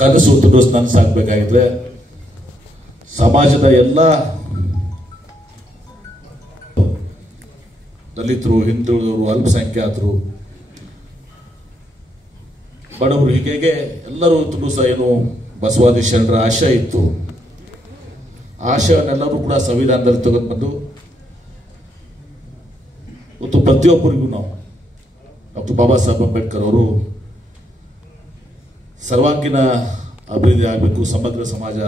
ಕನಸು ನನಸಾಗಬೇಕಾಗಿದ್ರೆ ಸಮಾಜದ ಎಲ್ಲ ದಲಿತರು, ಹಿಂದುಳಿದವರು, ಅಲ್ಪಸಂಖ್ಯಾತರು, ಬಡವರು, ಹೀಗೆ ಎಲ್ಲರೂ ಸಹ ಏನು ಬಸವಾದಿ ಶರಣರ ಆಶಯ ಇತ್ತು, ಆಶಯವನ್ನೆಲ್ಲರೂ ಕೂಡ ಸಂವಿಧಾನದಲ್ಲಿ ತೆಗೆದುಬಂದು ಮತ್ತು ಪ್ರತಿಯೊಬ್ಬರಿಗೂ ನಾವು ಡಾಕ್ಟರ್ ಬಾಬಾ ಸಾಹೇಬ್ ಅಂಬೇಡ್ಕರ್ ಅವರು ಸರ್ವಾಂಗೀಣ ಅಭಿವೃದ್ಧಿ ಆಗಬೇಕು, ಸಮಗ್ರ ಸಮಾಜ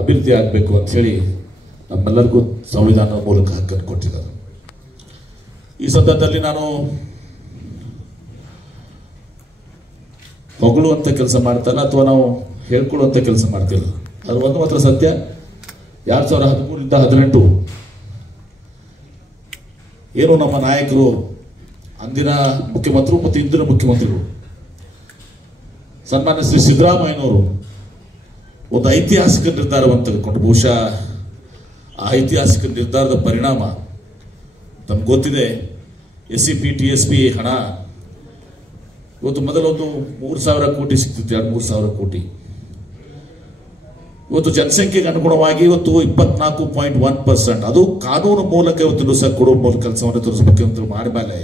ಅಭಿವೃದ್ಧಿ ಆಗಬೇಕು ಅಂತ ಹೇಳಿ ನಮ್ಮೆಲ್ಲರಿಗೂ ಸಂವಿಧಾನದ ಮೂಲಕ ಹಕ್ಕನ್ನು ಕೊಟ್ಟಿದ್ದಾರೆ. ಈ ಸಂದರ್ಭದಲ್ಲಿ ನಾನು ಹೊಗಳುವಂಥ ಕೆಲಸ ಮಾಡ್ತಲ್ಲ ಅಥವಾ ನಾವು ಹೇಳ್ಕೊಳ್ಳುವಂಥ ಕೆಲಸ ಮಾಡ್ತಿಲ್ಲ. ಅದು ಒಂದು ಮಾತ್ರ ಸತ್ಯ, 2013ರಿಂದ 2018 ಏನು ನಮ್ಮ ನಾಯಕರು, ಅಂದಿನ ಮುಖ್ಯಮಂತ್ರಿ ಮತ್ತು ಇಂದಿನ ಮುಖ್ಯಮಂತ್ರಿಗಳು ಸನ್ಮಾನ್ಯ ಶ್ರೀ ಸಿದ್ದರಾಮಯ್ಯನವರು ಒಂದು ಐತಿಹಾಸಿಕ ನಿರ್ಧಾರವನ್ನು ತೆಗೆದುಕೊಂಡು, ಬಹುಶಃ ಆ ಐತಿಹಾಸಿಕ ನಿರ್ಧಾರದ ಪರಿಣಾಮ ತಮ್ಗೆ ಗೊತ್ತಿದೆ. SCP TSP ಹಣ ಇವತ್ತು ಮೊದಲೊಂದು 3,000 ಕೋಟಿ ಸಿಗ್ತಿತ್ತು, 2-3,000 ಕೋಟಿ. ಇವತ್ತು ಜನಸಂಖ್ಯೆಗೆ ಅನುಗುಣವಾಗಿ ಇವತ್ತು 24.1%, ಅದು ಕಾನೂನು ಮೂಲಕ ಇವತ್ತು ಸಹ ಕೊಡುವ ಮೂಲಕ ಕೆಲಸವನ್ನು ತೋರಿಸಬೇಕು ಅಂತ ಮಾಡಿ ಮೇಲೆ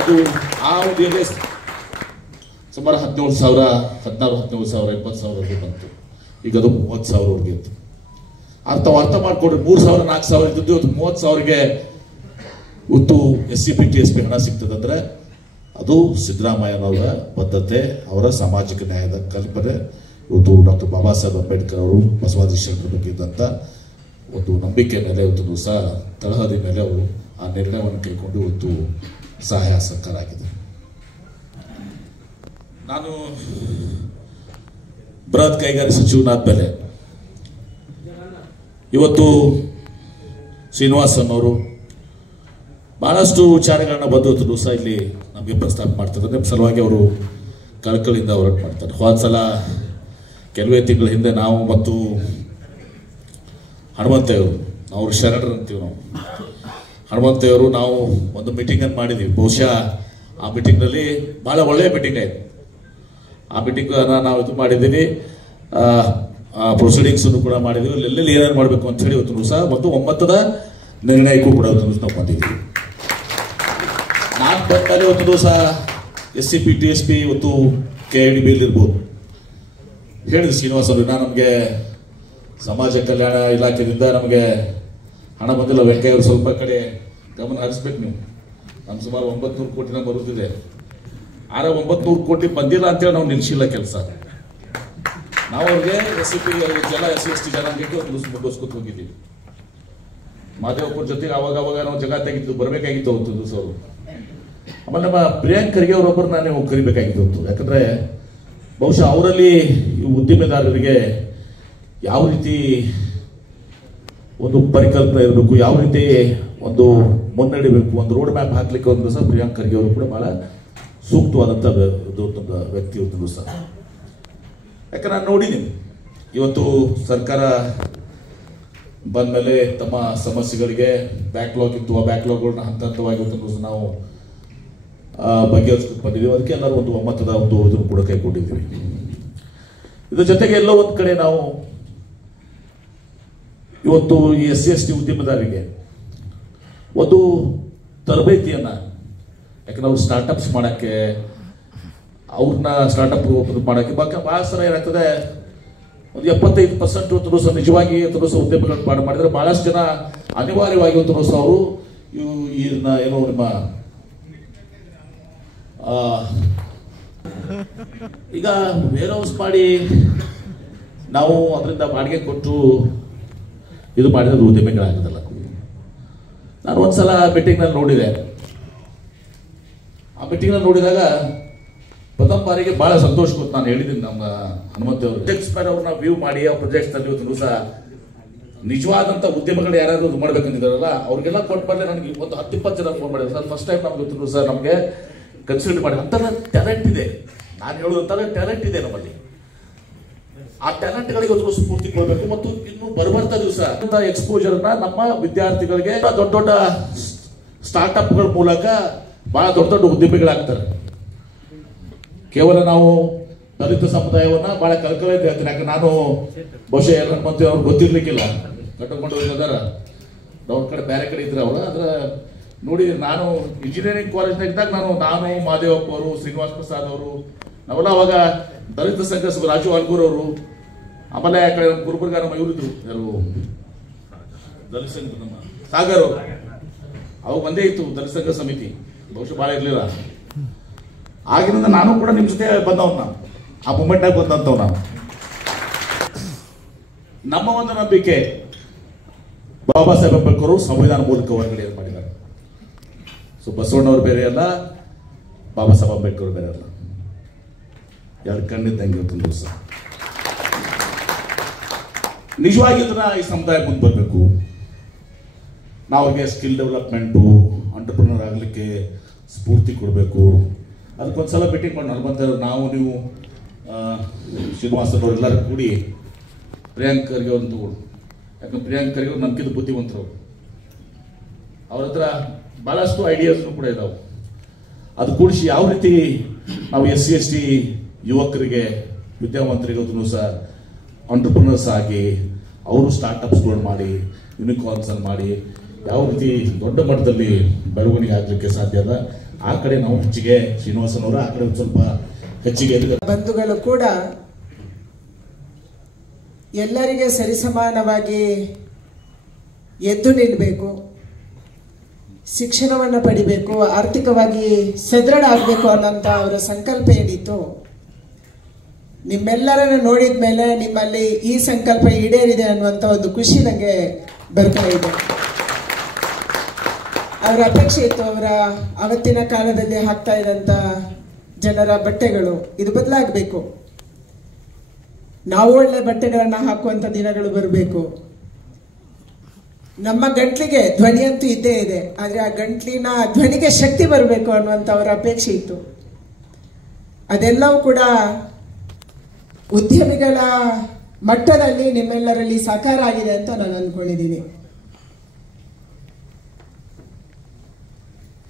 ಅದು ಆ ಅವಧಿಯಲ್ಲಿ ಸುಮಾರು 17,000, 16,000, 17,000, 20,000 ಬಂತು. ಈಗ ಅದು 30,000ವರೆಗೆ ಇತ್ತು. ಅರ್ಥ ಮಾಡ್ಕೊಡ್ರಿ, 3,000, 4,000 ಇದ್ದು ಇವತ್ತು 30,000ಗೆ ಇವತ್ತು SCP TSP ಹಣ ಸಿಗ್ತದಂದ್ರೆ ಅದು ಸಿದ್ದರಾಮಯ್ಯನವರ ಬದ್ಧತೆ, ಅವರ ಸಾಮಾಜಿಕ ನ್ಯಾಯದ ಕಲ್ಪನೆ, ಇವತ್ತು ಡಾಕ್ಟರ್ ಬಾಬಾ ಸಾಹೇಬ್ ಅಂಬೇಡ್ಕರ್ ಅವರು ಬಸವಾದಿ ಶರಣರ ಬಗ್ಗೆ ಇದ್ದಂಥ ಒಂದು ನಂಬಿಕೆ ಮೇಲೆ ಇವತ್ತು ಸಹ ತಳಹದಿ ಮೇಲೆ ಅವರು ಆ ನಿರ್ಣಯವನ್ನು ಕೈಗೊಂಡು ಇವತ್ತು ಸಹಾಯ ಸರ್ಕಾರ ಆಗಿದೆ. ನಾನು ಬೃಹತ್ ಕೈಗಾರಿಕಾ ಸಚಿವನಾದ ಮೇಲೆ ಇವತ್ತು ಶ್ರೀನಿವಾಸನ್ ಅವರು ಬಹಳಷ್ಟು ವಿಚಾರಗಳನ್ನ ಬಂದು ಸಹ ಇಲ್ಲಿ ನಮಗೆ ಪ್ರಸ್ತಾಪ ಮಾಡ್ತಾರೆ. ನಿಮ್ಮ ಸಲುವಾಗಿ ಅವರು ಕಳಕಳಿಯಿಂದ ಹೋರಾಟ ಮಾಡ್ತಾರೆ. ಹೋದ ಸಲ ಕೆಲವೇ ತಿಂಗಳ ಹಿಂದೆ ನಾವು ಮತ್ತು ಹನುಮಂತಯ್ಯವರು, ನಾವು ಶರಣರು ಅಂತೀವಿ, ನಾವು ಹನುಮಂತಯ್ಯವರು ನಾವು ಒಂದು ಮೀಟಿಂಗನ್ನು ಮಾಡಿದ್ದೀವಿ. ಬಹುಶಃ ಆ ಮೀಟಿಂಗ್ನಲ್ಲಿ ಭಾಳ ಒಳ್ಳೆಯ ಮೀಟಿಂಗ್ ಆಯಿತು. ಆ ಮೀಟಿಂಗನ್ನು ನಾವು ಇದು ಮಾಡಿದ್ದೀವಿ, ಪ್ರೊಸೀಡಿಂಗ್ಸನ್ನು ಕೂಡ ಮಾಡಿದ್ದೀವಿ. ಎಲ್ಲೆಲ್ಲಿ ಏನೇನು ಮಾಡಬೇಕು ಅಂತ ಹೇಳಿ ಇವತ್ತು ಸಹ ಮತ್ತು ಒಮ್ಮತದ ನಿರ್ಣಯಕ್ಕೂ ಕೂಡ ಇವತ್ತು ನಾವು ಬಂದಿದ್ದೀವಿ. ನಾನು ಬಂದಾಗ ಇವತ್ತು ಸಹ SCP TSP ಇವತ್ತು KIDB ಇರ್ಬೋದು ಹೇಳಿದ್ರು ಶ್ರೀನಿವಾಸ್ ಅವರು, ನಮಗೆ ಸಮಾಜ ಕಲ್ಯಾಣ ಇಲಾಖೆಯಿಂದ ನಮಗೆ ಹಣ ಬಂದಿಲ್ಲ, ವೆಂಕಯ್ಯ ಅವರು ಸ್ವಲ್ಪ ಕಡೆ ಗಮನ ಹರಿಸ್ಬೇಕು ನೀವು. ನಮ್ಮ ಸುಮಾರು 900 ಕೋಟಿನ ಬರುತ್ತಿದೆ, 900 ಕೋಟಿ ಬಂದಿಲ್ಲ ಅಂತೇಳಿ ನಾವು ನಿಲ್ಲಿಸಿಲ್ಲ ಕೆಲಸ. ನಾವು ಅವ್ರಿಗೆ SCP ಜನ SC/ST ಜನಾಂಗಕ್ಕೆ ಮುಗಿಸ್ಕೊತ ಹೋಗಿದ್ದೀವಿ. ಮಾದೇವಪ್ಪರ ಜೊತೆಗೆ ಅವಾಗ ನಾವು ಜಗ ತೆಗಿದ್ದು ಬರಬೇಕಾಗಿತ್ತು ಅವತ್ತು ದಿವಸ ಅವರು. ಆಮೇಲೆ ನಮ್ಮ ಪ್ರಿಯಾಂಕ್ ಖರ್ಗೆ ಅವರೊಬ್ಬರನ್ನ ನೀವು ಕರಿಬೇಕಾಗಿತ್ತು. ಯಾಕಂದ್ರೆ ಬಹುಶಃ ಅವರಲ್ಲಿ ಉದ್ದಿಮೆದಾರರಿಗೆ ಯಾವ ರೀತಿ ಒಂದು ಪರಿಕಲ್ಪನೆ ಇರಬೇಕು, ಯಾವ ರೀತಿ ಒಂದು ಮುನ್ನಡೆಯಬೇಕು, ಒಂದು ರೋಡ್ ಮ್ಯಾಪ್ ಹಾಕ್ಲಿಕ್ಕೆ ಒಂದು ಸಹ ಪ್ರಿಯಾಂಕ್ ಖರ್ಗೆ ಅವರು ಕೂಡ ಬಹಳ ಸೂಕ್ತವಾದಂಥ ವ್ಯಕ್ತಿ ಇವತ್ತು ಸಹ. ಯಾಕಂದ್ರೆ ನಾನು ನೋಡಿದ್ದೀನಿ ಇವತ್ತು ಸರ್ಕಾರ ಬಂದ ಮೇಲೆ ತಮ್ಮ ಸಮಸ್ಯೆಗಳಿಗೆ ಬ್ಯಾಕ್ಲಾಗ್ ಇತ್ತು, ಆ ಬ್ಯಾಕ್ಲಾಗ್ಗಳನ್ನ ಹಂತ ಹಂತವಾಗಿ ಇವತ್ತು ನಾವು ಬಗೆಹರಿಸ್ಕೊಂಡು ಬಂದಿದ್ದೀವಿ. ಅದಕ್ಕೆ ಎಲ್ಲರೂ ಒಂದು ಒಮ್ಮತದ ಒಂದು ಇದನ್ನು ಕೂಡ ಕೈಗೊಂಡಿದ್ದೀವಿ. ಇದ್ರ ಜೊತೆಗೆ ಎಲ್ಲೋ ಒಂದು ಕಡೆ ನಾವು ಇವತ್ತು ಈ SC/ST ಉದ್ಯಮದಾರರಿಗೆ ಒಂದು ತರಬೇತಿಯನ್ನ, ಯಾಕಂದ್ರೆ ಅವ್ರು ಸ್ಟಾರ್ಟಪ್ಸ್ ಮಾಡೋಕ್ಕೆ, ಅವ್ರನ್ನ ಸ್ಟಾರ್ಟಪ್ ಮಾಡೋಕ್ಕೆ ಭಾಳ ಸಲ ಏನಾಗ್ತದೆ, ಒಂದು 75% ಇವತ್ತು ಸಹ ನಿಜವಾಗಿ ಇವತ್ತು ಸಹ ಉದ್ಯಮಗಳನ್ನು ಮಾಡಿದ್ರೆ ಬಹಳಷ್ಟು ಜನ ಅನಿವಾರ್ಯವಾಗಿ ಇವತ್ತು ಸಹ ಅವರು ಇದನ್ನ ಏನೋ ನಿಮ್ಮ ಈಗ ವೇರ್ ಹೌಸ್ ಮಾಡಿ ನಾವು ಅದರಿಂದ ಬಾಡಿಗೆ ಕೊಟ್ಟು ಇದು ಮಾಡಿದ್ರೆ ಉದ್ಯಮಿಗಳಾಗೋದಲ್ಲ. ನಾನು ಒಂದ್ಸಲ ಮೀಟಿಂಗ್ನಲ್ಲಿ ನೋಡಿದೆ. ಆ ಮೀಟಿಂಗ್ನಲ್ಲಿ ನೋಡಿದಾಗ ಪ್ರಥಮ ಬಾರಿಗೆ ಬಹಳ ಸಂತೋಷ ಕೊಟ್ಟು ನಾನು ಹೇಳಿದ್ದೀನಿ ನಮ್ಮ ಹನುಮಂತಯ್ಯವರು, ಪ್ರಾಜೆಕ್ಟ್ಸ್ ಮೇಲೆ ಅವ್ರನ್ನ ವ್ಯೂ ಮಾಡಿ ಆ ಪ್ರಾಜೆಕ್ಟ್ಸ್ನಲ್ಲಿ ಇವತ್ತು ಸಹ ನಿಜವಾದಂಥ ಉದ್ಯಮಗಳು ಯಾರಾದರೂ ಇದು ಮಾಡ್ಬೇಕಂತಿದ್ದಾರಲ್ಲ ಅವ್ರಿಗೆಲ್ಲ ಕೊಟ್ಟು ಬಂದರೆ ನನಗೆ ಒಂದು 10-20 ಜನ ಫೋನ್ ಮಾಡಿದ್ರು. ಸರ್ ಫಸ್ಟ್ ಟೈಮ್ ನಮ್ಗೆ ಗೊತ್ತಿದ್ರು ಸರ್, ನಮಗೆ ಕನ್ಸಿಡರ್ ಮಾಡಿ ಅಂತೆಲ್ಲ ಟ್ಯಾಲೆಂಟ್ ಇದೆ. ನಾನು ಹೇಳೋದಂತಾರೆ ಟ್ಯಾಲೆಂಟ್ ಇದೆ ನಮ್ಮಲ್ಲಿ. ಆ ಟ್ಯಾಲೆಂಟ್ಗಳಿಗೆ ಒಂದು ಸ್ಫೂರ್ತಿ ಕೊಡಬೇಕು ಮತ್ತು ಇನ್ನು ಬರ್ಬರ್ತಾ ದಿವಸ ಎಕ್ಸ್ಪೋಜರ್ನ ನಮ್ಮ ವಿದ್ಯಾರ್ಥಿಗಳಿಗೆ ದೊಡ್ಡ ದೊಡ್ಡ ಸ್ಟಾರ್ಟ್ಅಪ್ಗಳ ಮೂಲಕ ಬಹಳ ದೊಡ್ಡ ದೊಡ್ಡ ಉದ್ಯಮಿಗಳಾಗ್ತಾರೆ. ಕೇವಲ ನಾವು ದಲಿತ ಸಮುದಾಯವನ್ನ ಬಹಳ ಕಳ್ಕಳಿಂದ ಹೇಳ್ತೀನಿ. ಯಾಕೆ ನಾನು ಬಹುಶಃ ಎಲ್ಲ ಮಂತ್ರಿ ಅವ್ರು ಗೊತ್ತಿರ್ಲಿಕ್ಕಿಲ್ಲ, ಕಟ್ಟಕೊಂಡು ಇದ್ದಾರ ಅವ್ರ ಕಡೆ ಬೇರೆ ಕಡೆ ಇದ್ರೆ ಅವರು. ಅದ್ರ ನೋಡಿ, ನಾನು ಇಂಜಿನಿಯರಿಂಗ್ ಕಾಲೇಜ್ನಾಗ ಇದ್ದಾಗ ನಾನು ಮಾದೇವಪ್ಪ ಅವರು, ಶ್ರೀನಿವಾಸ್ ಪ್ರಸಾದ್ ಅವರು, ನಾವೆಲ್ಲ ಅವಾಗ ದಲಿತ ಸಂಘ ರಾಜು ಅಲ್ಗೂರ್ ಅವರು, ಆಮೇಲೆ ಆ ಕಡೆ ಗುಲ್ಬರ್ಗ ನಮ್ಮ ಇವರಿದ್ರು ಯಾರು ದಲಿತ ಸಂಘ ನಮ್ಮ ಸಾಗರ್ ಅವರು, ಅವಾಗ ಒಂದೇ ಇತ್ತು ದಲಿತ ಸಂಘ ಸಮಿತಿ, ಬಹುಶಃ ಭಾಳ ಇರಲಿಲ್ಲ. ಆಗಿನಿಂದ ನಾನು ಕೂಡ ನಿಮ್ಮ ಜೊತೆ ಬಂದವ್, ನಾನು ಆ ಮೂಮೆಂಟ್ನಾಗ ಬಂದಂಥವ್. ನಾನು ನಮ್ಮ ಒಂದು ನಂಬಿಕೆ, ಬಾಬಾ ಸಾಹೇಬ್ ಅಂಬೇಡ್ಕರ್ ಸಂವಿಧಾನ ಮೂಲಕ ಹೊರಗಡೆ ಮಾಡಿದ್ದಾರೆ. ಸೊ ಬಸವಣ್ಣವ್ರು ಬೇರೆ ಅಲ್ಲ, ಬಾಬಾ ಸಾಹೇಬ್ ಅಂಬೇಡ್ಕರ್ ಬೇರೆ ಅಲ್ಲ, ಎರಡು ಕಣ್ಣಿದ್ದಂಗೆ ಇವತ್ತೊಂದು ದಿವಸ ನಿಜವಾಗಿ ಇದನ್ನ ಈ ಸಮುದಾಯ ಮುಂದೆ ಬರಬೇಕು. ನಾವ್ರಿಗೆ ಸ್ಕಿಲ್ ಡೆವಲಪ್ಮೆಂಟು, ಎಂಟರ್ಪ್ರಿನರ್ ಆಗಲಿಕ್ಕೆ ಸ್ಫೂರ್ತಿ ಕೊಡಬೇಕು. ಅದಕ್ಕೊಂದ್ಸಲ ಮೀಟಿಂಗ್ ಮಾಡಿ ನಲ್ಬಂತ ನಾವು ನೀವು ಶ್ರೀನಿವಾಸನವ್ರು ಎಲ್ಲರೂ ಕೂಡಿ ಪ್ರಿಯಾಂಕರ್ಗೆ ಒಂದು ತಗೊಳ್ಳು. ಯಾಕಂದ್ರೆ ಪ್ರಿಯಾಂಕರ್ಗೆ ಅವ್ರು ನಮ್ಗಿಂತ ಬುದ್ಧಿವಂತರು, ಅವ್ರ ಹತ್ರ ಭಾಳಷ್ಟು ಐಡಿಯಾಸ್ನು ಕೂಡ ಇದಾವೆ. ಅದು ಕೂಡಿಸಿ ಯಾವ ರೀತಿ ನಾವು SC/ST ಯುವಕರಿಗೆ, ವಿದ್ಯಾವಂತರಿಗೆ ಸಹ ಎಂಟರ್ಪ್ರಿನರ್ಸ್ ಆಗಿ ಅವರು ಸ್ಟಾರ್ಟ್ಅಪ್ಸ್ಗಳು ಮಾಡಿ, ಯೂನಿಕಾರ್ನ್ಸ್ ಮಾಡಿ ಯಾವ ರೀತಿ ದೊಡ್ಡ ಮಟ್ಟದಲ್ಲಿ ಬೆಳವಣಿಗೆ ಆಗಲಿಕ್ಕೆ ಸಾಧ್ಯ ಅದ, ಆ ಕಡೆ ನಾವು ಹೆಚ್ಚಿಗೆ ಶ್ರೀನಿವಾಸನವರ ಆ ಕಡೆ ಸ್ವಲ್ಪ ಹೆಚ್ಚಿಗೆ ಬಂಧುಗಳು ಕೂಡ ಎಲ್ಲರಿಗೆ ಸರಿಸಮಾನವಾಗಿ ಎದ್ದು ನಿಲ್ಲಬೇಕು, ಶಿಕ್ಷಣವನ್ನು ಪಡಿಬೇಕು, ಆರ್ಥಿಕವಾಗಿ ಸದೃಢ ಆಗಬೇಕು ಅನ್ನೋಂಥ ಅವರ ಸಂಕಲ್ಪ ಏನಿತ್ತು, ನಿಮ್ಮೆಲ್ಲರನ್ನು ನೋಡಿದ ಮೇಲೆ ನಿಮ್ಮಲ್ಲಿ ಈ ಸಂಕಲ್ಪ ಈಡೇರಿದೆ ಅನ್ನುವಂಥ ಒಂದು ಖುಷಿ ನನಗೆ ಬರ್ತಾ ಇದೆ. ಅವರ ಅಪೇಕ್ಷೆ ಇತ್ತು, ಅವರ ಅವತ್ತಿನ ಕಾಲದಲ್ಲಿ ಹಾಕ್ತಾ ಇದ್ದಂಥ ಜನರ ಬಟ್ಟೆಗಳು ಇದು ಬದಲಾಗಬೇಕು, ನಾವು ಒಳ್ಳೆ ಬಟ್ಟೆಗಳನ್ನು ಹಾಕುವಂಥ ದಿನಗಳು ಬರಬೇಕು, ನಮ್ಮ ಗಂಟ್ಲಿಗೆ ಧ್ವನಿಯಂತೂ ಇದ್ದೇ ಇದೆ, ಆದರೆ ಆ ಗಂಟ್ಲಿನ ಧ್ವನಿಗೆ ಶಕ್ತಿ ಬರಬೇಕು ಅನ್ನುವಂಥ ಅವರ ಅಪೇಕ್ಷೆ ಇತ್ತು. ಅದೆಲ್ಲವೂ ಕೂಡ ಉದ್ಯಮಿಗಳ ಮಟ್ಟದಲ್ಲಿ ನಿಮ್ಮೆಲ್ಲರಲ್ಲಿ ಸಾಕಾರ ಆಗಿದೆ ಅಂತ ನಾನು ಅಂದ್ಕೊಂಡಿದ್ದೀನಿ.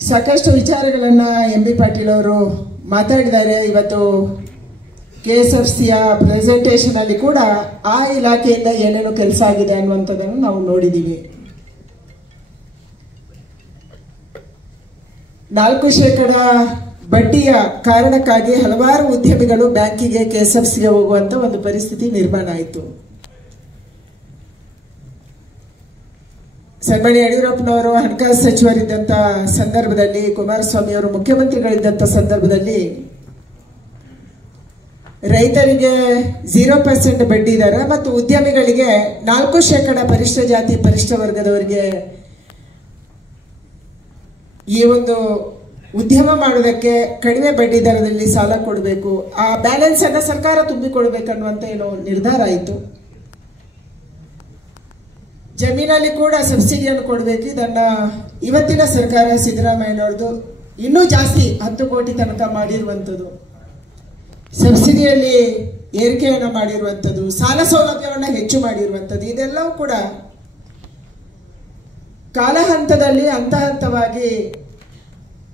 ಸಾಕಷ್ಟು ವಿಚಾರಗಳನ್ನ MB ಪಾಟೀಲ್ ಅವರು ಮಾತಾಡಿದ್ದಾರೆ. ಇವತ್ತು KSFCಯ ಪ್ರೆಸೆಂಟೇಷನ್ ಅಲ್ಲಿ ಕೂಡ ಆ ಇಲಾಖೆಯಿಂದ ಏನೇನು ಕೆಲಸ ಆಗಿದೆ ಅನ್ನುವಂಥದ್ದನ್ನು ನಾವು ನೋಡಿದ್ದೀವಿ. 4% ಬಡ್ಡಿಯ ಕಾರಣಕ್ಕಾಗಿ ಹಲವಾರು ಉದ್ಯಮಿಗಳು ಬ್ಯಾಂಕಿಗೆ KSFCಗೆ ಹೋಗುವಂತ ಒಂದು ಪರಿಸ್ಥಿತಿ ನಿರ್ಮಾಣ ಆಯಿತು. ಸನ್ಮಾನ್ಯ ಯಡಿಯೂರಪ್ಪನವರು ಹಣಕಾಸು ಸಚಿವರಿದ್ದಂಥ ಸಂದರ್ಭದಲ್ಲಿ, ಕುಮಾರಸ್ವಾಮಿ ಅವರು ಮುಖ್ಯಮಂತ್ರಿಗಳಿದ್ದಂಥ ಸಂದರ್ಭದಲ್ಲಿ ರೈತರಿಗೆ 0% ಬಡ್ಡಿ ದರ ಮತ್ತು ಉದ್ಯಮಿಗಳಿಗೆ 4% ಪರಿಷ್ಠ ಜಾತಿ ಪರಿಷ್ಠ ವರ್ಗದವರಿಗೆ ಈ ಒಂದು ಉದ್ಯಮ ಮಾಡೋದಕ್ಕೆ ಕಡಿಮೆ ಬಡ್ಡಿ ದರದಲ್ಲಿ ಸಾಲ ಕೊಡಬೇಕು, ಆ ಬ್ಯಾಲೆನ್ಸ್ ಅನ್ನ ಸರ್ಕಾರ ತುಂಬಿಕೊಡ್ಬೇಕನ್ನುವಂತ ಏನೋ ನಿರ್ಧಾರ ಆಯಿತು. ಜಮೀನಲ್ಲಿ ಕೂಡ ಸಬ್ಸಿಡಿಯನ್ನು ಕೊಡಬೇಕು. ಇದನ್ನ ಇವತ್ತಿನ ಸರ್ಕಾರ ಸಿದ್ದರಾಮಯ್ಯನವ್ರದ್ದು ಇನ್ನೂ ಜಾಸ್ತಿ 10 ಕೋಟಿ ತನಕ ಮಾಡಿರುವಂಥದ್ದು, ಸಬ್ಸಿಡಿಯಲ್ಲಿ ಏರಿಕೆಯನ್ನು ಮಾಡಿರುವಂಥದ್ದು, ಸಾಲ ಸೌಲಭ್ಯವನ್ನು ಹೆಚ್ಚು ಮಾಡಿರುವಂಥದ್ದು, ಇದೆಲ್ಲವೂ ಕೂಡ ಕಾಲ ಹಂತದಲ್ಲಿ ಹಂತ ಹಂತವಾಗಿ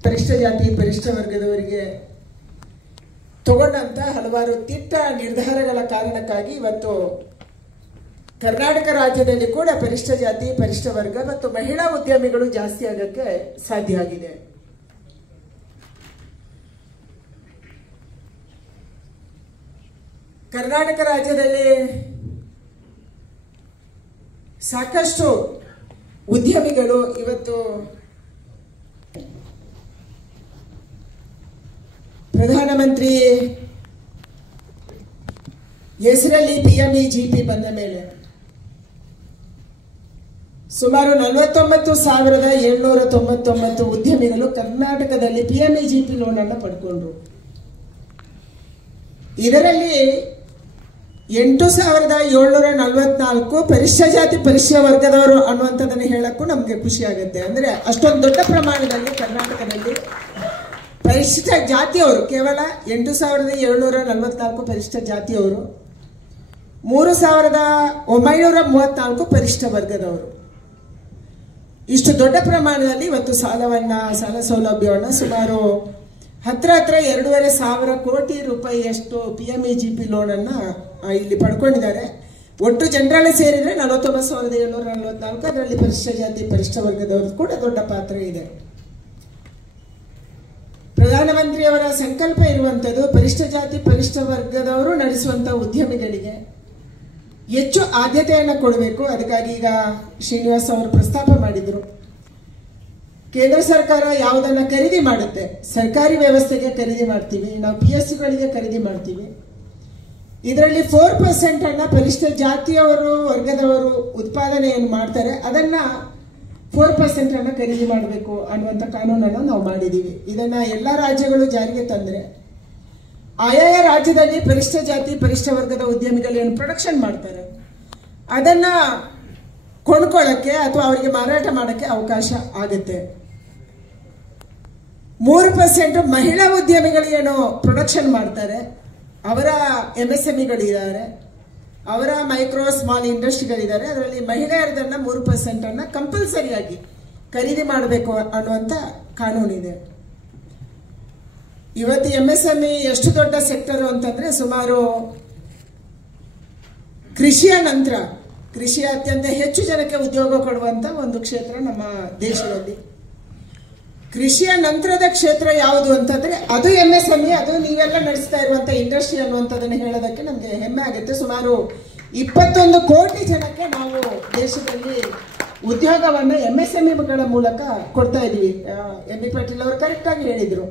ಪರಿಷ್ಠ ಜಾತಿ ಪರಿಷ್ಠ ವರ್ಗದವರಿಗೆ ತಗೊಂಡಂತ ಹಲವಾರು ದಿಟ್ಟ ನಿರ್ಧಾರಗಳ ಕಾರಣಕ್ಕಾಗಿ ಇವತ್ತು ಕರ್ನಾಟಕ ರಾಜ್ಯದಲ್ಲಿ ಕೂಡ ಪರಿಷ್ಠ ಜಾತಿ ಪರಿಷ್ಠ ವರ್ಗ ಮತ್ತು ಮಹಿಳಾ ಉದ್ಯಮಿಗಳು ಜಾಸ್ತಿ ಆಗಕ್ಕೆ ಸಾಧ್ಯ ಆಗಿದೆ. ಕರ್ನಾಟಕ ರಾಜ್ಯದಲ್ಲಿ ಸಾಕಷ್ಟು ಉದ್ಯಮಿಗಳು ಇವತ್ತು ಪ್ರಧಾನಮಂತ್ರಿ ಹೆಸರಲ್ಲಿ PMEGP ಬಂದ ಮೇಲೆ ಸುಮಾರು 49,799 ಉದ್ಯಮಿಗಳು ಕರ್ನಾಟಕದಲ್ಲಿ PMEGP ಲೋನ್ ಅನ್ನು ಪಡ್ಕೊಂಡ್ರು. ಇದರಲ್ಲಿ 8,744 ಪರಿಷ್ಠ ಜಾತಿ ಪರಿಷ್ಠ ವರ್ಗದವರು ಅನ್ನುವಂಥದ್ದನ್ನು ಹೇಳಕ್ಕೂ ನಮಗೆ ಖುಷಿ ಆಗುತ್ತೆ. ಅಂದ್ರೆ ಅಷ್ಟೊಂದು ದೊಡ್ಡ ಪ್ರಮಾಣದಲ್ಲಿ ಕರ್ನಾಟಕದಲ್ಲಿ ಪರಿಷ್ಠ ಜಾತಿಯವರು ಕೇವಲ 8,744 ಪರಿಷ್ಠ ಜಾತಿಯವರು, 3,934 ಪರಿಷ್ಠ ವರ್ಗದವರು. ಇಷ್ಟು ದೊಡ್ಡ ಪ್ರಮಾಣದಲ್ಲಿ ಇವತ್ತು ಸಾಲ ಸೌಲಭ್ಯವನ್ನು ಸುಮಾರು ಹತ್ರ 2,500 ಕೋಟಿ ರೂಪಾಯಿಯಷ್ಟು PMEGP ಲೋನ್ ಅನ್ನ ಇಲ್ಲಿ ಪಡ್ಕೊಂಡಿದ್ದಾರೆ. ಒಟ್ಟು ಜನರಲ್ಲೇ ಸೇರಿದ್ರೆ 49,744. ಅದರಲ್ಲಿ ಪರಿಶಿಷ್ಟ ಜಾತಿ ಪರಿಶಿಷ್ಟ ವರ್ಗದವ್ರದ್ದು ಕೂಡ ದೊಡ್ಡ ಪಾತ್ರ ಇದೆ. ಪ್ರಧಾನಮಂತ್ರಿಯವರ ಸಂಕಲ್ಪ ಇರುವಂಥದ್ದು ಪರಿಶಿಷ್ಟ ಜಾತಿ ಪರಿಶಿಷ್ಟ ವರ್ಗದವರು ನಡೆಸುವಂತಹ ಉದ್ಯಮಿಗಳಿಗೆ ಹೆಚ್ಚು ಆದ್ಯತೆಯನ್ನು ಕೊಡಬೇಕು. ಅದಕ್ಕಾಗಿ ಈಗ ಶ್ರೀನಿವಾಸ್ ಅವರು ಪ್ರಸ್ತಾಪ ಮಾಡಿದರು. ಕೇಂದ್ರ ಸರ್ಕಾರ ಯಾವುದನ್ನ ಖರೀದಿ ಮಾಡುತ್ತೆ, ಸರ್ಕಾರಿ ವ್ಯವಸ್ಥೆಗೆ ಖರೀದಿ ಮಾಡ್ತೀವಿ, ನಾವು PSUಗಳಿಗೆ ಖರೀದಿ ಮಾಡ್ತೀವಿ. ಇದರಲ್ಲಿ 4% ಅನ್ನ ಪರಿಶಿಷ್ಟ ಜಾತಿಯವರು ವರ್ಗದವರು ಉತ್ಪಾದನೆಯನ್ನು ಮಾಡ್ತಾರೆ, ಅದನ್ನ 4% ಅನ್ನ ಖರೀದಿ ಮಾಡಬೇಕು ಅನ್ನುವಂಥ ಕಾನೂನನ್ನು ನಾವು ಮಾಡಿದ್ದೀವಿ. ಇದನ್ನ ಎಲ್ಲ ರಾಜ್ಯಗಳು ಜಾರಿಗೆ ತಂದ್ರೆ ಆಯಾಯ ರಾಜ್ಯದಲ್ಲಿ ಪರಿಶಿಷ್ಟ ಜಾತಿ ಪರಿಶಿಷ್ಟ ವರ್ಗದ ಉದ್ಯಮಿಗಳು ಏನು ಪ್ರೊಡಕ್ಷನ್ ಮಾಡ್ತಾರೆ ಅದನ್ನ ಕೊಂಡ್ಕೊಳ್ಳಕ್ಕೆ ಅಥವಾ ಅವರಿಗೆ ಮಾರಾಟ ಮಾಡೋಕ್ಕೆ ಅವಕಾಶ ಆಗುತ್ತೆ. 3% ಮಹಿಳಾ ಉದ್ಯಮಿಗಳು ಏನು ಪ್ರೊಡಕ್ಷನ್ ಮಾಡ್ತಾರೆ, ಅವರ MSMEಗಳಿದ್ದಾರೆ, ಅವರ ಮೈಕ್ರೋ ಸ್ಮಾಲ್ ಇಂಡಸ್ಟ್ರಿಗಳಿದ್ದಾರೆ, ಅದರಲ್ಲಿ ಮಹಿಳೆಯರದನ್ನ 3% ಅನ್ನ ಕಂಪಲ್ಸರಿಯಾಗಿ ಖರೀದಿ ಮಾಡಬೇಕು ಅನ್ನುವಂಥ ಕಾನೂನಿದೆ. ಇವತ್ತು MSME ಎಷ್ಟು ದೊಡ್ಡ ಸೆಕ್ಟರ್ ಅಂತಂದ್ರೆ ಸುಮಾರು ಕೃಷಿಯ ನಂತರ ಕೃಷಿ ಅತ್ಯಂತ ಹೆಚ್ಚು ಜನಕ್ಕೆ ಉದ್ಯೋಗ ಕೊಡುವಂತ ಒಂದು ಕ್ಷೇತ್ರ ನಮ್ಮ ದೇಶದಲ್ಲಿ. ಕೃಷಿಯ ನಂತರದ ಕ್ಷೇತ್ರ ಯಾವುದು ಅಂತಂದ್ರೆ ಅದು MSME, ಅದು ನೀವೆಲ್ಲ ನಡೆಸ್ತಾ ಇರುವಂತ ಇಂಡಸ್ಟ್ರಿ ಅನ್ನುವಂಥದ್ದನ್ನು ಹೇಳೋದಕ್ಕೆ ನಮಗೆ ಹೆಮ್ಮೆ ಆಗುತ್ತೆ. ಸುಮಾರು 21 ಕೋಟಿ ಜನಕ್ಕೆ ನಾವು ದೇಶದಲ್ಲಿ ಉದ್ಯೋಗವನ್ನ MSMEಗಳ ಮೂಲಕ ಕೊಡ್ತಾ ಇದೀವಿ. MB ಪಾಟೀಲ್ ಅವರು ಕರೆಕ್ಟ್ ಆಗಿ ಹೇಳಿದ್ರು.